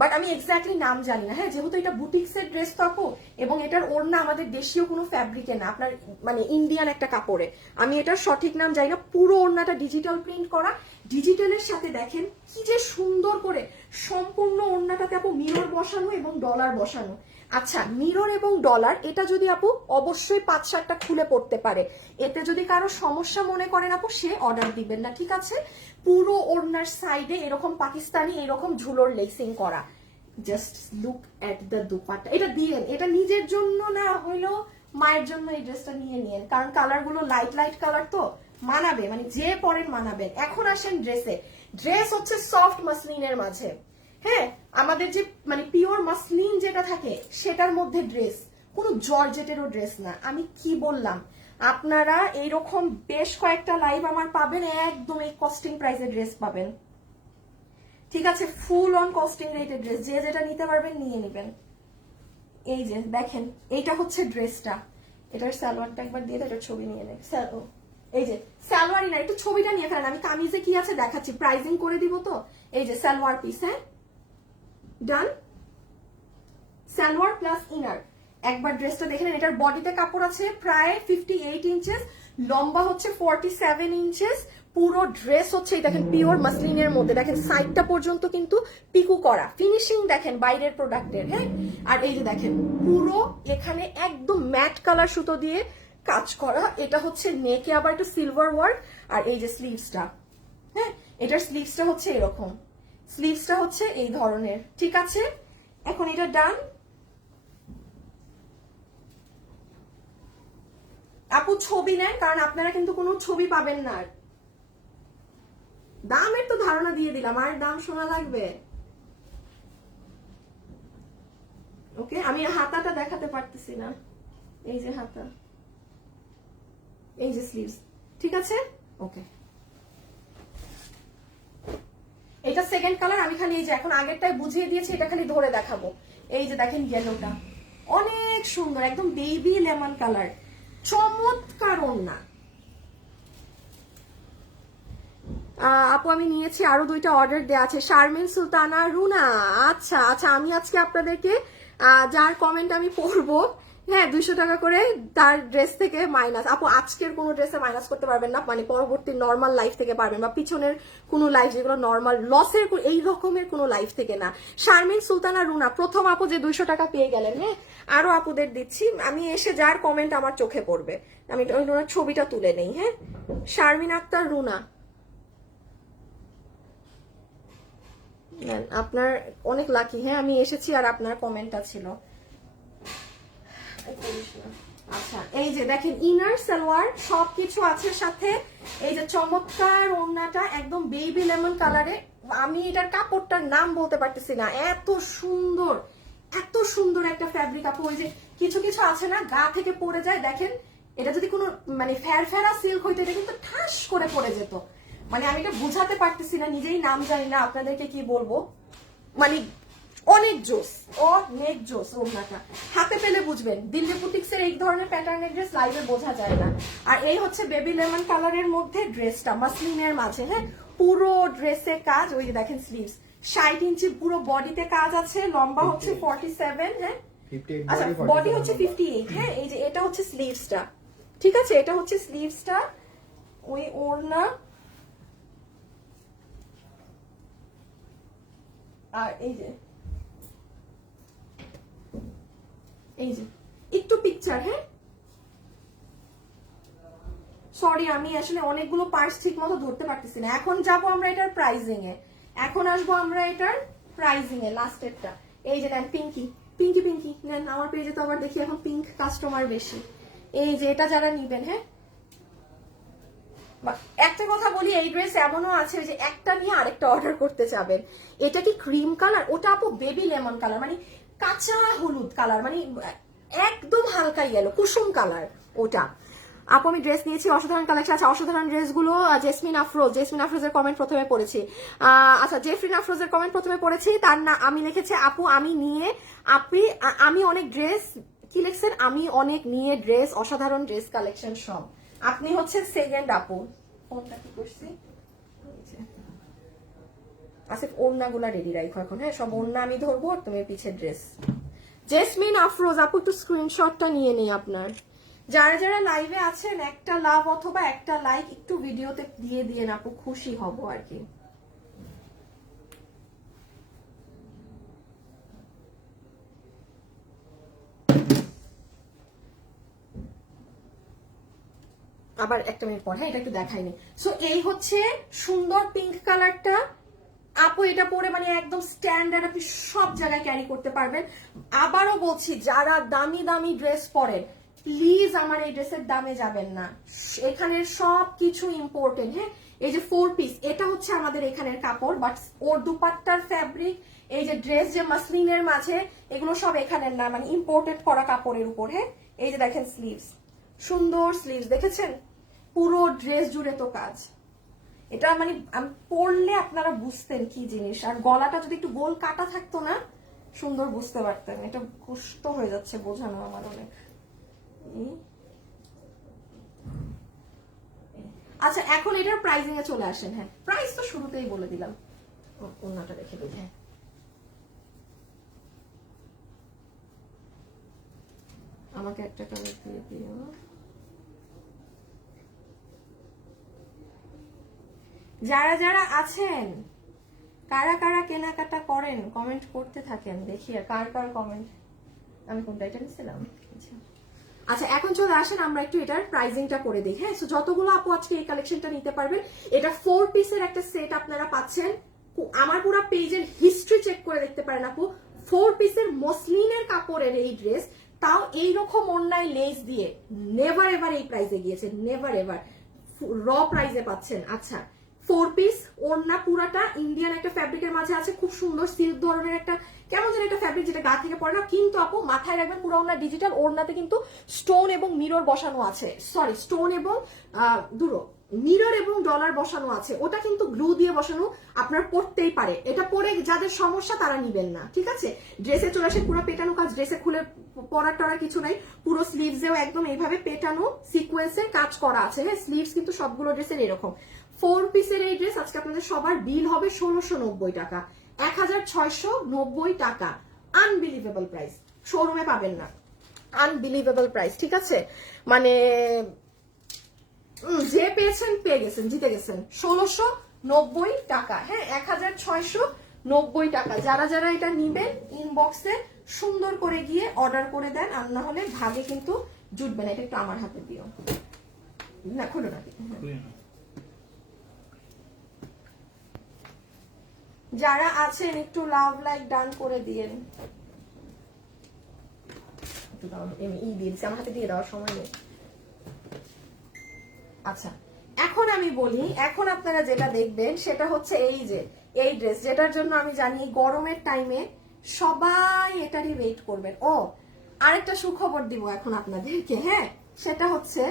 বাট আমি এক্স্যাক্টলি নাম জানি না। হ্যাঁ, যেহেতু এটা বুটিক্সের ড্রেস তো আপু, এবং এটার ওড়না আমাদের দেশীয় কোনো ফ্যাব্রিকে না, আপনার মানে ইন্ডিয়ান একটা কাপড়ে। আমি এটার সঠিক নাম জানি না। পুরো ওড়নাটা ডিজিটাল প্রিন্ট করা, ডিজিটালের সাথে দেখেন কি যে সুন্দর করে সম্পূর্ণ ওড়নাটাতে আপু মিরর বসানো এবং ডলার বসানো। আচ্ছা, মিরর এবং ডলার এটা যদি আপু অবশ্যই 5-7টা খুলে পড়তে পারে। এতে যদি কারো সমস্যা মনে করেন আপু, সে অর্ডার দিবেন না, ঠিক আছে? পুরো ওড়নার সাইডে এরকম পাকিস্তানি এরকম ঝুলোর লেসিং করা। Just look at the dupatta. এটা দিয়েন, এটা নিজের জন্য না হইলেও মায়ের জন্য এই ড্রেসটা নিয়ে নিয়েন, কারণ কালার গুলো লাইট লাইট কালার তো মানাবে, মানে যে পরেন মানাবেন। এখন আসেন ড্রেসে। ড্রেস হচ্ছে সফট মাসলিনের মাঝে। হ্যাঁ, আমাদের যে মানে পিওর মাসলিন যেটা থাকে সেটার মধ্যে ড্রেস, কোনো জর্জেটেরও ড্রেস না। আমি কি বললাম, আপনারা এইরকম বেশ কয়েকটা লাইভ আমার পাবেন, একদম এই কস্টিং প্রাইসের ড্রেস পাবেন, ঠিক আছে? ফুল অন কস্টিং রেটের ড্রেস, যে যেটা নিতে পারবেন নিয়ে নেবেন। এই যে দেখেন, এইটা হচ্ছে ড্রেসটা, এটার সালোয়ারটা একবার দিয়ে এটার ছবি নিয়ে নেন। এই যে সালোয়ারই না, একটু ছবিটা নিয়ে ফেলেন, আমি কামিজে কি আছে দেখাচ্ছি, প্রাইজিং করে দিব তো। এই যে সালোয়ার পিস, হ্যাঁ ডান, সালোয়ার প্লাস ইনার। একবার ড্রেসটা দেখে নেন। এটার বডিতে কাপড় আছে প্রায় 58 ইঞ্চেস, লম্বা হচ্ছে 47 ইঞ্চেস। পুরো ড্রেস হচ্ছে দেখেন পিওর মাসলিনের মধ্যে, দেখেন সাইডটা পর্যন্ত কিন্তু পিকু করা, ফিনিশিং দেখেন বাইরের প্রোডাক্টের। হ্যাঁ, আর এই যে দেখেন পুরো এখানে একদম ম্যাট কালার সুতো দিয়ে কাজ করা। এটা হচ্ছে নেকে আবার একটু সিলভার ওয়ার্ক। আর এই যে স্লিভসটা, হ্যাঁ এটার স্লিভসটা হচ্ছে এরকম, স্লিভসটা হচ্ছে এই ধরনের, ঠিক আছে? এখন এটা ডান। আপু ছবি নেন, কারণ আপনারা কিন্তু কোনো ছবি পাবেন না। দামের তো ধারণা দিয়ে দিলাম, আর দাম শোনা লাগবে? ওকে, আমি হাতাটা দেখাতে পারতেছি না। এই যে হাতা, এই যে স্লিভস, ঠিক আছে? ওকে, এটা সেকেন্ড কালার। আমি খালি এই যে এখন আগেরটাই বুঝিয়ে দিয়েছি, এটা খালি ধরে দেখাবো। এই যে দেখেন ইয়েলোটা অনেক সুন্দর, একদম বেবি লেমন কালার, চমৎকার ওড়না। আপু আমি নিয়েছি, আরো 2টা অর্ডার দেওয়া আছে। শারমিন সুলতানা রুনা, আচ্ছা আচ্ছা, আমি আজকে আপনাদেরকে যার কমেন্ট আমি পড়বো, হ্যাঁ 200 টাকা করে তার ড্রেস থেকে মাইনাস। আপু আজকের কোনো ড্রেসে মাইনাস করতে পারবেন না, মানে পরবর্তী নর্মাল লাইফ থেকে পারবেন, বা পিছনের কোনো লাইফ যেগুলো নর্মাল লসের এই রকমের কোনো লাইফ থেকে না। শারমিন সুলতানা রুনা প্রথম আপু যে 200 টাকা পেয়ে গেলেন। হ্যাঁ, আরো আপুদের দিচ্ছি, আমি এসে যার কমেন্ট আমার চোখে পড়বে আমি ওনার ছবিটা তুলে নেই। হ্যাঁ, শারমিন আক্তার রুনা, আপনার অনেক লাকি। হ্যাঁ, আমি এসেছি আর আপনার কমেন্টটা ছিল। আচ্ছা এই যে দেখেন ইনার সালোয়ার সবকিছু আছে সাথে। এই যে চমৎকার ওড়নাটা একদম বেবি লেমন কালারে, আমি এটার কাপড়টার নাম বলতে পারতেছি না, এত সুন্দর, এত সুন্দর একটা ফ্যাব্রিক আপু। ওই যে কিছু কিছু আছে না গা থেকে পড়ে যায়, দেখেন এটা যদি কোনো মানে ফেরা সিল্ক হইতো এটা কিন্তু ঠাস করে পড়ে যেত। মানে আমি এটা বুঝাতে পারতেছি না, নিজেই নাম জানি না আপনাদেরকে কি বলবো, মানে অনেক জোস, অনেক জোস। ওড়নাটা হাতে পেলে বুঝবেন, দিল্লি বুটিক্সের এই ধরনের প্যাটার্নের ড্রেস লাইভে বোঝা যায় না। আর এই হচ্ছে বেবি লেমন কালারের মধ্যে ড্রেসটা মাসলিনের মাঝে। হ্যাঁ, পুরো ড্রেসে কাজ, ওই যে দেখেন স্লিভস 60 ইঞ্চি, পুরো বডিতে কাজ আছে, লম্বা হচ্ছে 47। হ্যাঁ, আচ্ছা বডি হচ্ছে 58। হ্যাঁ, এই যে এটা হচ্ছে স্লিভসটা, ঠিক আছে? এটা হচ্ছে স্লিভসটা, ওই ওড়না আর এই যে একটু পিকচার, হ্যাঁ সরি আমি আসলে অনেকগুলো পার্টস ঠিক মতো ধরতে পারতেছি না। এখন যাব আমরা এটার প্রাইজিং এ, এখন আসবো আমরা এটার প্রাইজিং এ লাস্টেরটা। এই যে নেন পিঙ্কি পিঙ্কি পিঙ্কি নেন, আমার পেজে তো আবার দেখি এখন পিঙ্ক কাস্টমার বেশি। এই যে এটা যারা নিবেন, হ্যাঁ একটা কথা বলি, এই ড্রেস এমনও আছে যে একটা নিয়ে আরেকটা অর্ডার করতে চাবেন। এটা কি ক্রিম কালার, ওটা আপু বেবি লেমন কালার, মানে কাঁচা হলুদ কালার, মানে একদম হালকা ইয়েলো কুসুম কালার ওটা। আপু আমি ড্রেস নিয়েছি, অসাধারণ কালেকশন আছে, অসাধারণ ড্রেসগুলো। জেসমিন আফরোজের কমেন্ট প্রথমে পড়েছি। আচ্ছা জেফরিন আফরোজের কমেন্ট প্রথমে পড়েছি, তার না আমি লিখেছি আপু আমি নিয়ে আমি অনেক ড্রেস কি লিখছেন, আমি অনেক নিয়ে ড্রেস, অসাধারণ ড্রেস কালেকশন সব। আপনি হচ্ছেন সেকেন্ড আপু। ফোনটা কি করছি, আচ্ছা ওড়নাগুলা রেডি রাখো এখন, হ্যাঁ সব ওড়না আমি ধরবো, আর তুমি পিছে ড্রেস। জেসমিন আফরোজ আপু একটু স্ক্রিনশটটা নিয়ে নেই আপনার। যারা যারা লাইভে আছেন একটা লাভ অথবা একটা লাইক একটু ভিডিওতে দিয়ে দিয়ে আপু, খুশি হব আর কি। আবার একটা মিনিট পর, হ্যাঁ এটা একটু দেখাইনি। সো এই হচ্ছে সুন্দর পিঙ্ক কালারটা আপু, এটা পরে মানে একদম স্ট্যান্ডার্ড, আপনি সব জায়গায় ক্যারি করতে পারবেন। আবারও বলছি যারা দামি দামি ড্রেস পরেন প্লিজ আমার এই ড্রেসের দামে যাবেন না, এখানের সব কিছু ইম্পর্টেন্ট। হ্যাঁ এই যে 4 পিস, এটা হচ্ছে আমাদের এখানের কাপড়, বাট ওর দুপাট্টার ফ্যাব্রিক, এই যে ড্রেস যে মাসলিনের মাঝে, এগুলো সব এখানের না, মানে ইম্পোর্টেড করা কাপড়ের উপর। হ্যাঁ এই যে দেখেন স্লিভস, সুন্দর স্লিভস দেখেছেন, পুরো ড্রেস জুড়ে তো কাজ। এটা মানে পরলে আপনারা বুঝতেন কি জিনিস, আর গলাটা যদি একটু গোল কাটা থাকতো না সুন্দর বুঝতে পারতেন। এটা কষ্ট হয়ে যাচ্ছে বোঝানো আমার অনেক। আচ্ছা এখন এটার প্রাইসিং এ চলে আসেন। হ্যাঁ প্রাইস তো শুরুতেই বলে দিলাম, ওনাটা রেখে দিই। হ্যাঁ আমাকে একটা কালার দিয়ে দিও। যারা যারা আছেন কারা কারা কেনাকাটা করেন কমেন্ট করতে থাকেন, দেখি কার কার কমেন্ট। আমি কোনটা এটা নিছিলাম। আচ্ছা এখন চলে আসেন আমরা একটু এটার প্রাইসিংটা করে দিই। হ্যাঁ সো যতগুলো আপু আজকে এই কালেকশনটা নিতে পারবেন, এটা 4 পিসের একটা সেট আপনারা পাচ্ছেন। আমার পুরো পেজের হিস্ট্রি চেক করে দেখতে পারেন আপু, 4 পিসের মসলিনের কাপড়ের এই ড্রেস, তাও এইরকম অন্যায় লেস দিয়ে নেভার এভার এই প্রাইসে গিয়েছে, নেভার এভার র প্রাইসে পাচ্ছেন। আচ্ছা 4 পিস, ওড়না পুরাটা ইন্ডিয়ান একটা ফ্যাব্রিকের মাঝে আছে, খুব সুন্দর সিল্ক ধরনের একটা কেমন যেন একটা ফ্যাব্রিক, যেটা গা থেকে পড়ে না, কিন্তু আপু মাথায় রাখবেন পুরো ওড়না ডিজিটাল, ওড়নাতে কিন্তু স্টোন এবং মিরর বসানো আছে, সরি স্টোন এবং মিরর এবং ডলার বসানো আছে, ওটা কিন্তু গ্লু দিয়ে বসানো, আপনার পরতেই পারে। এটা পরে যাদের সমস্যা তারা নিবেন না, ঠিক আছে। ড্রেসে চলে আসে পুরো পেটানো কাজ, ড্রেসে খুলে পরার টরার কিছু নাই, পুরো স্লিভসেও একদম এইভাবে পেটানো সিকোয়েন্সের কাজ করা আছে। হ্যাঁ স্লিভস কিন্তু সবগুলো ড্রেসের এরকম। 4 পিসের এই ড্রেস আজকে আপনাদের সবার বিল হবে 1690 টাকা, 1690 টাকা। আনবিলিভেবল প্রাইস, শোরুমে পাবেন না, আনবিলিভেবল প্রাইস, ঠিক আছে। মানে যে পেয়েছেন পেয়ে গেছেন, জিতে গেছেন। 1690 টাকা, হ্যাঁ 1690 টাকা। যারা যারা এটা নিবেন ইনবক্সে সুন্দর করে গিয়ে অর্ডার করে দেন, আর না হলে ভাগে কিন্তু জুটবে না। এটা একটু আমার হাতে দিও না, খুলো না। যারা আছেন একটু লাভ লাইক ডান করে দিয়েন। আমার হাতে দিয়ে দেওয়ার সময় নেই। আচ্ছা এখন আমি বলি, এখন আপনারা যেটা দেখবেন সেটা হচ্ছে এই যে এই ড্রেস, যেটার জন্য আমি জানি গরমের টাইমে সবাই এটারই ওয়েট করবেন। ও আরেকটা সুখবর দিব এখন আপনাদেরকে, হ্যাঁ সেটা হচ্ছে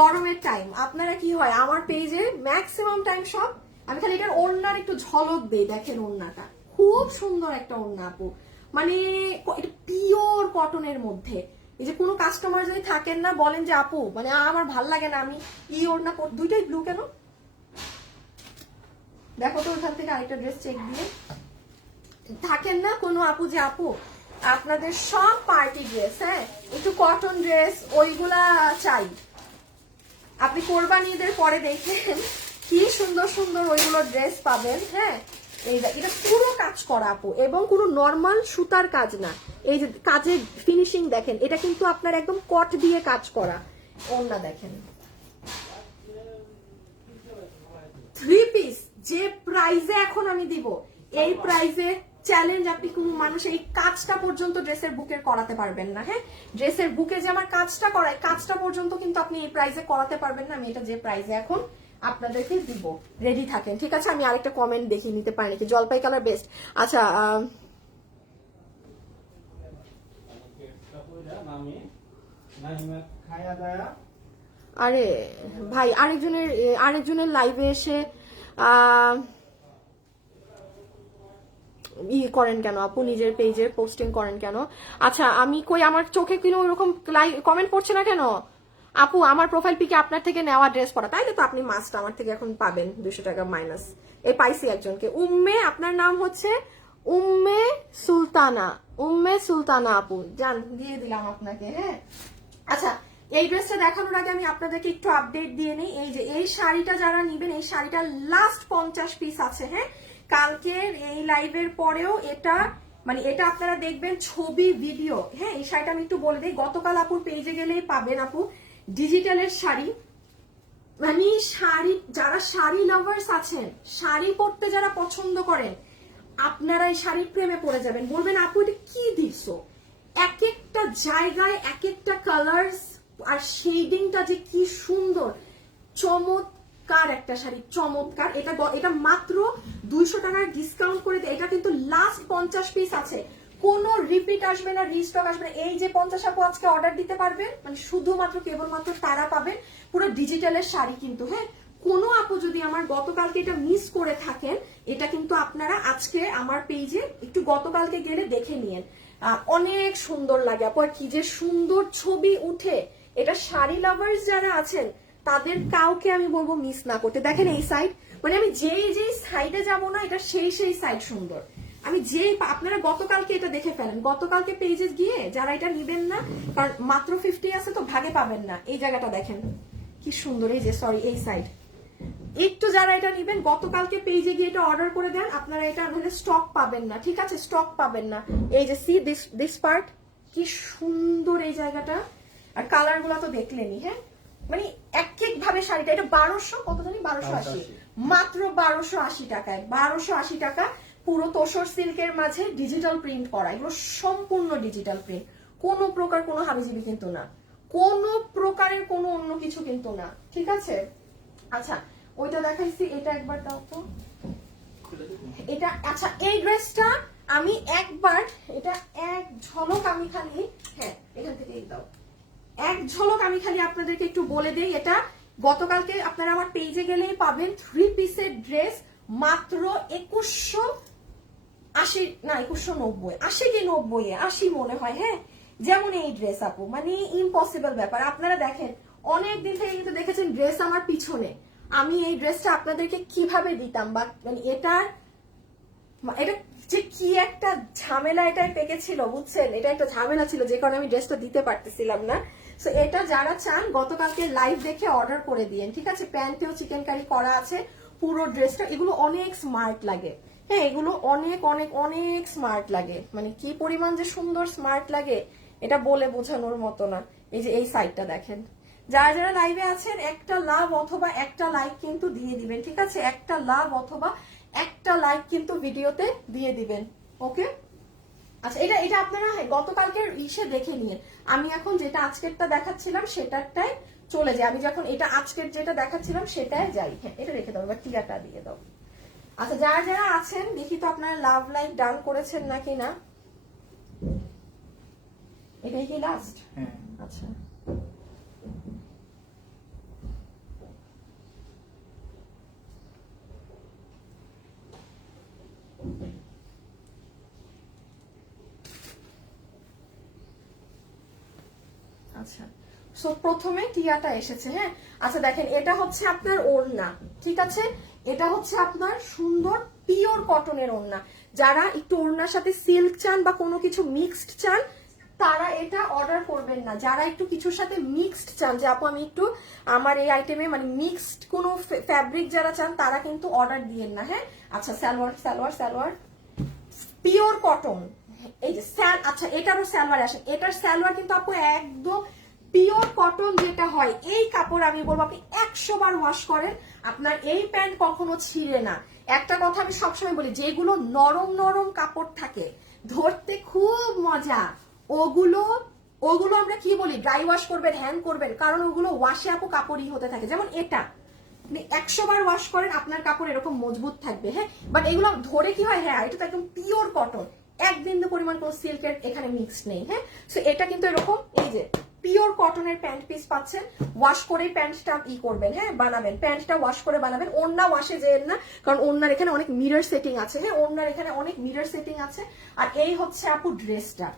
গরমের টাইম আপনারা কি হয় আমার পেজে ম্যাক্সিমাম টাইম সব আমি খালি এটার ওড়নার একটু ঝলক দেই। দেখেন ওড়নাটা খুব সুন্দর একটা ওড়না আপু, মানে এটা পিওর কটনের মধ্যে। এই যে কোনো কাস্টমার যদি থাকেন না বলেন যে আপু মানে আমার ভাল লাগে না, আমি ই ওড়না দুইটাই ব্লু কেন, দেখো তো ওইখান থেকে আরেকটা ড্রেস চেক দিয়ে থাকেন না কোনো আপু যে আপু আপনাদের সব পার্টি ড্রেস, হ্যাঁ একটু কটন ড্রেস ওইগুলা চাই। আপনি কোরবানি ঈদের পরে দেখেন কি সুন্দর সুন্দর ওইগুলো ড্রেস পাবেন। হ্যাঁ এটা পুরো কাজ করা আপু, এবং কোনো নর্মাল সুতার কাজ না। এই যে কাজের ফিনিশিং দেখেন, এটা কিন্তু আপনার একদম কট দিয়ে কাজ করা। ওড়না দেখেন, 3 পিস যে প্রাইজে এখন আমি দিব, এই প্রাইজে চ্যালেঞ্জ আপনি কোনো মানুষ এই কাজটা পর্যন্ত ড্রেসের বুকের করাতে পারবেন না। হ্যাঁ, ড্রেসের বুকে যে আমার কাজটা করায়, কাজটা পর্যন্ত কিন্তু আপনি এই প্রাইজে করাতে পারবেন না। আমি এটা যে প্রাইজে এখন আপনাদেরকে দিব, রেডি থাকেন, ঠিক আছে? আমি আরেকটা কমেন্ট দেখি নিতে পারি নাকি। জলপাই কালার বেস্ট। আচ্ছা, আরে ভাই, আরেকজনের লাইভে এসে করেন কেন আপু, নিজের পেজে পোস্টিং করেন কেন? আচ্ছা, আমি কই আমার চোখে কিনো ওইরকম কমেন্ট পড়ছে না কেন আপু? আমার প্রোফাইল পিকে আপনার থেকে নেওয়া ড্রেস পরা, তাইলে তো আপনি মাস্ট আমার থেকে এখন পাবেন 200 টাকা মাইনাস। এই পাইছি একজনকে, উম্মে, আপনার নাম হচ্ছে উম্মে সুলতানা আপু, জান দিয়ে দিলাম আপনাকে। হ্যাঁ, আচ্ছা, এই ড্রেসটা দেখানোর আগে আমি আপনাদেরকে একটু আপডেট দিয়ে নিই। এই যে এই শাড়িটা যারা নিবেন, এই শাড়িটার লাস্ট 50 পিস আছে। হ্যাঁ, কালকের এই লাইভের পরেও এটা মানে এটা আপনারা দেখবেন ছবি ভিডিও। হ্যাঁ, এই শাড়িটা আমি একটু বলে দিই, গতকাল আপুর পেজে গেলেই পাবেন আপু, ডিজিটালের শাড়ি। মানে শাড়ি, যারা শাড়ি লাভার্স আছেন, শাড়ি পরতে যারা পছন্দ করেন, আপনারা এই শাড়ির প্রেমে পড়ে যাবেন। বলবেন আপু এটা কি দিছো, এক একটা জায়গায় এক একটা কালার্স আর শেডিংটা যে কি সুন্দর, চমৎকার একটা শাড়ি, চমৎকার। এটা মাত্র 200 টাকার ডিসকাউন্ট করে দেয়। এটা কিন্তু লাস্ট 50 পিস আছে, কোনো রিপিট আসবে না, রিস্টক আসবে না। এই যে 50 আপু আজকে অর্ডার দিতে পারবেন, মানে শুধুমাত্র কেবলমাত্র তারা পাবেন। পুরো ডিজিটালের শাড়ি কিন্তু। হ্যাঁ, কোনো আপু যদি আমার গতকালকে এটা মিস করে থাকেন, এটা কিন্তু আপনারা আজকে আমার পেজে একটু গতকালকে গেলে দেখে নিয়েন। অনেক সুন্দর লাগে আপু, আর কি যে সুন্দর ছবি উঠে। এটা শাড়ি লাভার্স যারা আছেন তাদের কাউকে আমি বলবো মিস না করতে। দেখেন এই সাইড, মানে আমি যেই সাইডে যাব না, এটা সেই সাইড সুন্দর। আমি আপনারা গতকালকে এটা দেখে ফেলেন, গতকালকে পেজে গিয়ে যারা এটা নিবেন না, কারণ মাত্র 50 আছে তো ভাগে পাবেন না। এই জায়গাটা দেখেন কি সুন্দর, এই যে সরি এই সাইড, একটু যারা এটা নিবেন গতকালকে পেজে গিয়ে এটা অর্ডার করে দেন, আপনারা এটা নাহলে স্টক পাবেন না, ঠিক আছে? স্টক পাবেন না। এই যে সি দিস পার্ট, কি সুন্দর এই জায়গাটা, আর কালার গুলা তো দেখলেনি। হ্যাঁ, মানে এক ভাবে শাড়িটা, এটা 1200 কত জানি, 1280, মাত্র 1280 টাকায়, 1280 টাকা। পুরো তোসর সিল্কের মাঝে ডিজিটাল প্রিন্ট করা, এগুলো সম্পূর্ণ ডিজিটাল প্রিন্ট, কোনো প্রকার কোনো হাবিজিবি কিন্তু না, কোনো প্রকারের কোনো অন্য কিছু কিন্তু না, ঠিক আছে? আচ্ছা, ওইটা দেখাইছি, এটা একবার দাও তো এটা। আচ্ছা, এই ড্রেসটা আমি একবার, এটা এক ঝলক আমি খালি, হ্যাঁ এখান থেকে দাও, এক ঝলক আমি খালি আপনাদেরকে একটু বলে দেই। এটা গতকালকে আপনারা আমার পেজে গেলেই পাবেন, 3 পিসের ড্রেস মাত্র 2180 না 2190, 80 কি 90, 80 মনে হয়। হ্যাঁ, যেমন এই ড্রেস আপু, মানে ইম্পসিবল ব্যাপার। আপনারা দেখেন অনেক দিন থেকে কিন্তু দেখেছেন ড্রেস আমার পিছনে, আমি এই ড্রেসটা আপনাদেরকে কিভাবে দিতাম, বা মানে এটা যে কি একটা ঝামেলা এটাই পেকেছিল, বুঝছেন? এটা একটা ঝামেলা ছিল, যে কারণে আমি ড্রেসটা দিতে পারতেছিলাম না। সো এটা যারা চান গতকালকে লাইভ দেখে অর্ডার করে দিয়েন, ঠিক আছে? প্যান্টেও চিকেন কারি করা আছে পুরো ড্রেসটা। এগুলো অনেক স্মার্ট লাগে। হ্যাঁ, এগুলো অনেক অনেক অনেক স্মার্ট লাগে, মানে কি পরিমাণ যে সুন্দর স্মার্ট লাগে এটা বলে বোঝানোর মতো না। এই যে এই সাইডটা দেখেন, যারা যারা লাইভে আছেন একটা লাভ অথবা একটা লাইক কিন্তু দিয়ে দিবেন, ঠিক আছে? একটা লাভ অথবা একটা লাইক কিন্তু ভিডিওতে দিয়ে দিবেন, ওকে? আচ্ছা, এটা আপনারা গতকালকের ইসে দেখে নিয়ে, আমি এখন যেটা আজকেরটা দেখাচ্ছিলাম সেটারটাই চলে যাই। আমি যখন এটা আজকের যেটা দেখাচ্ছিলাম সেটাই যাই। হ্যাঁ, এটা রেখে দাও, এবার টিয়াটা দিয়ে দাও। আচ্ছা, যারা যারা আছেন দেখি তো আপনারা লাভ লাইক ডান করেছেন নাকি না। এটাই কি লাস্ট? হ্যাঁ, আচ্ছা, আচ্ছা, সো প্রথমে টিয়াটা এসেছে। হ্যাঁ, আচ্ছা দেখেন, এটা হচ্ছে আপনার ওড়না, ঠিক আছে? এটা হচ্ছে আপনার সুন্দর পিওর কটনের ওড়না। যারা একটু ওড়নার সাথে সিল্ক চান বা কোনো কিছু মিক্সড চান, তারা এটা অর্ডার করবেন করবেন না। যারা একটু কিছুর সাথে মিক্সড চান যে আপু আমি একটু আমার এই আইটেমে মানে মিক্সড কোনো ফ্যাব্রিক যারা চান তারা কিন্তু অর্ডার দিয়েন না। হ্যাঁ, আচ্ছা সালোয়ার সালোয়ার সালোয়ার পিওর কটন, এই যে আচ্ছা এটারও সালোয়ার আসে, এটার সালোয়ার কিন্তু আপু একদম পিওর কটন যেটা হয়, এই কাপড় আমি বলবো আপনি 100 বার ওয়াশ করেন আপনার এই প্যান্ট কখনো ছিঁড়ে না। একটা কথা আমি সবসময় বলি, যেগুলো নরম নরম কাপড় থাকে ধরতে খুব মজা, ওগুলো ওগুলো আমরা কি বলি ড্রাই ওয়াশ করবেন, হ্যান্ড করবেন, কারণ ওগুলো ওয়াশে আপু কাপড়ই হতে থাকে। যেমন এটা আপনি 100 বার ওয়াশ করেন আপনার কাপড় এরকম মজবুত থাকবে। হ্যাঁ, বাট এগুলো ধরে কি হয়, হ্যাঁ এটা তো একদম পিওর কটন, এক বিন্দু পরিমাণ কোনো সিল্কের এখানে মিক্স নেই। হ্যাঁ, সো এটা কিন্তু এরকম এই যে পিওর কটনের প্যান্ট পিস পাচ্ছেন, ওয়াশ করে প্যান্টটা করবেন, হ্যাঁ বানাবেন, প্যান্টটা ওয়াশ করে বানাবেন, ওড়না ওয়াশে যেন না, কারণ ওড়নার এখানে অনেক মিরর সেটিং আছে। হ্যাঁ, ওড়নার এখানে অনেক মিরর সেটিং আছে। আর এই হচ্ছে আপু ড্রেসটা,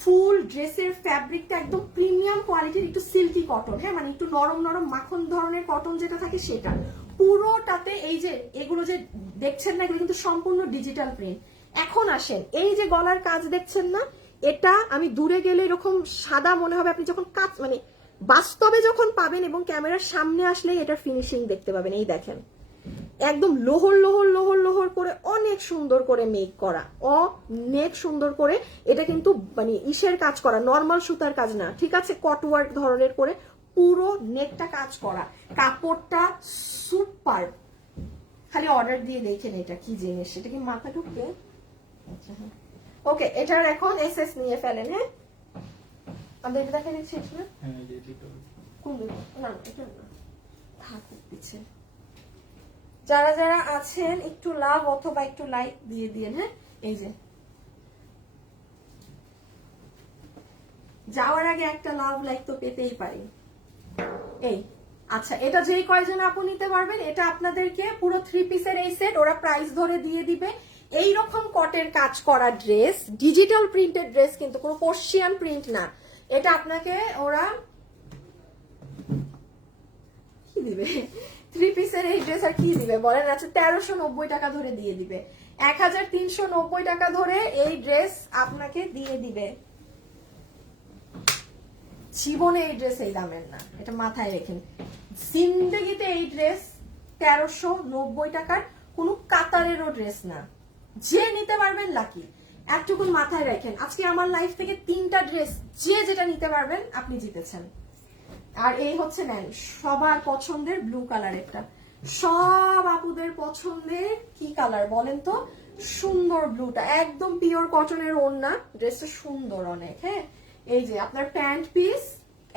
ফুল ড্রেসের ফ্যাব্রিকটা একদম প্রিমিয়াম কোয়ালিটির, একটু সিল্কি কটন। হ্যাঁ, মানে একটু নরম নরম মাখন ধরনের কটন যেটা থাকে সেটা পুরোটাতে। এই যে এগুলো যে দেখছেন না, এগুলো কিন্তু সম্পূর্ণ ডিজিটাল প্রিন্ট। এখন আসেন, এই যে গলার কাজ দেখছেন না, এটা আমি দূরে গেলে এরকম সাদা মনে হবে, আপনি যখন কাজ মানে বাস্তবে যখন পাবেন এবং ক্যামেরার সামনে আসলেই এটার ফিনিশিং দেখতে পাবেন। এই দেখেন একদম লোহর লোহর লোহর লোহর করে অনেক সুন্দর করে মেক করা, অনেক সুন্দর করে। এটা কিন্তু মানে ইসের কাজ করা, নর্মাল সুতার কাজ না, ঠিক আছে, কটওয়ার্ক ধরনের করে পুরো নেকটা কাজ করা, কাপড়টা সুপার। খালি অর্ডার দিয়ে দেখেন এটা কি জিনিস, এটা কি মাথা ঢুকবে? আচ্ছা হ্যাঁ, ওকে, এটার এখন এসএস নিয়ে ফেলেন। হ্যাঁ, আমাদের এটা দেখে নিচ্ছি না, কোন না এটা না থাকুক পিছে। যারা যারা আছেন একটু লাভ অথবা একটু লাইক দিয়ে দিন। হ্যাঁ, এই যে যাওয়ার আগে একটা লাভ লাইক তো পেতেই পারি। এই আচ্ছা, এটা যেই কয়জন আপু নিতে পারবেন, এটা আপনাদেরকে পুরো 3 পিসের এই সেট ওরা প্রাইস ধরে দিয়ে দিবে। এইরকম কটের কাজ করা ড্রেস, ডিজিটাল প্রিন্টেড ড্রেস, কিন্তু কোনো পার্সিয়ান প্রিন্ট না, এটা আপনাকে ওরা কি দিবে 3 পিসের এই ড্রেস আর কি দিবে বলেন? আছে 1390 টাকা ধরে দিয়ে দিবে, 1390 টাকা ধরে এই ড্রেস আপনাকে দিয়ে দিবে। জীবনে এই ড্রেস এই দামের না, এটা মাথায় রেখেন। জিন্দেগিতে এই ড্রেস 1390 টাকার কোনো কাতারেরও ড্রেস না, যে নিতে পারবেন লাকি, একটুকুন মাথায় রাখেন। আজকে আমার লাইফ থেকে 3টা ড্রেস যে যেটা নিতে পারবেন আপনি জিতেছেন। আর এই হচ্ছে নেন সবার পছন্দের ব্লু কালারেরটা, সব আপুদের পছন্দের কি কালার বলেন তো? সুন্দর ব্লুটা, একদম পিওর কটনের ওড়না, ড্রেসটা সুন্দর অনেক। হ্যাঁ, এই যে আপনার প্যান্ট পিস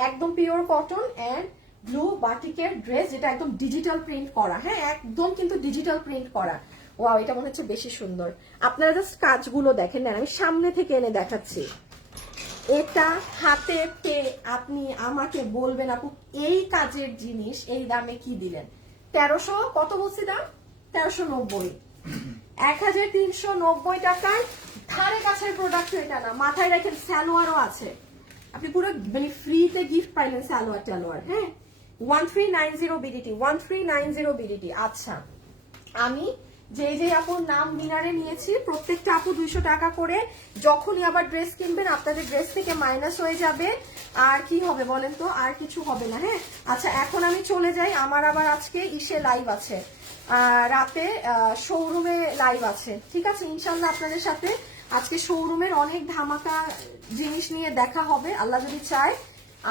একদম পিওর কটন এন্ড ব্লু বাটিকের ড্রেস, যেটা একদম ডিজিটাল প্রিন্ট করা। হ্যাঁ, একদম কিন্তু ডিজিটাল প্রিন্ট করা। ওয়াও, এটা মনে হচ্ছে বেশি সুন্দর। আপনারা জাস্ট কাজগুলো দেখেন, নেন আমি সামনে থেকে এনে দেখাচ্ছি। এটা হাতে পেয়ে আপনি আমাকে বলবেন আপু এই কাজের জিনিস এই দামে কি দিলেন? 1300 কত বলছি দাম? 1390, 1390 টাকায় ধারে কাছের প্রোডাক্ট এটা না। মাথায় রাখেন সালোয়ারও আছে, আপনি পুরো মানে ফ্রিতে গিফট পাইলেন সালোয়ার টালোয়ার। হ্যাঁ, 1390 বিডিটি, 1390 বিডিটি। আচ্ছা, আমি যে যে আপুর নাম বিনারে নিয়েছি প্রত্যেকটা আপু 200 টাকা করে। যখনই আবার ড্রেস কিনবেন আপনাদের ড্রেস থেকে মাইনাস হয়ে যাবে, আর কি হবে বলেন তো? আর কিছু হবে না। হ্যাঁ, আচ্ছা এখন আমি চলে যাই, আমার আবার আজকে ইসে লাইভ আছে, রাতে শোরুমে লাইভ আছে, ঠিক আছে? ইনশাল্লাহ আপনাদের সাথে আজকে শোরুমের অনেক ধামাকা জিনিস নিয়ে দেখা হবে আল্লাহ যদি চায়।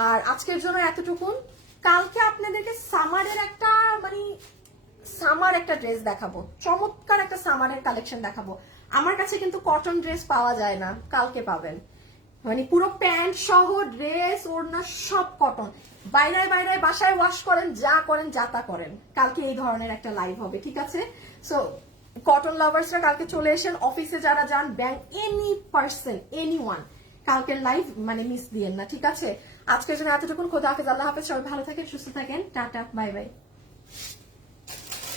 আর আজকের জন্য এতটুকুন, কালকে আপনাদেরকে সামারের একটা মানে সামার একটা ড্রেস দেখাবো, চমৎকার একটা সামারের কালেকশন দেখাবো। আমার কাছে কিন্তু কটন ড্রেস পাওয়া যায় না, কালকে পাবেন। মানে পুরো প্যান্ট সহ ড্রেস ওড়না সব কটন, বাইরে বাইরে বাসায় ওয়াশ করেন, যা করেন যা তা করেন, কালকে এই ধরনের একটা লাইভ হবে, ঠিক আছে? সো কটন লাভার্সরা কালকে চলে এসেন, অফিসে যারা যান, ব্যাংক, এনি পার্সন, এনিওয়ান, কালকের লাইভ মানে মিস দিয়েন না, ঠিক আছে? আজকের জন্য এতটুকুন, খোদা হাফেজ, আল্লাহ হাফেজ, সবাই ভালো থাকেন, সুস্থ থাকেন, টাটা, বাই বাই।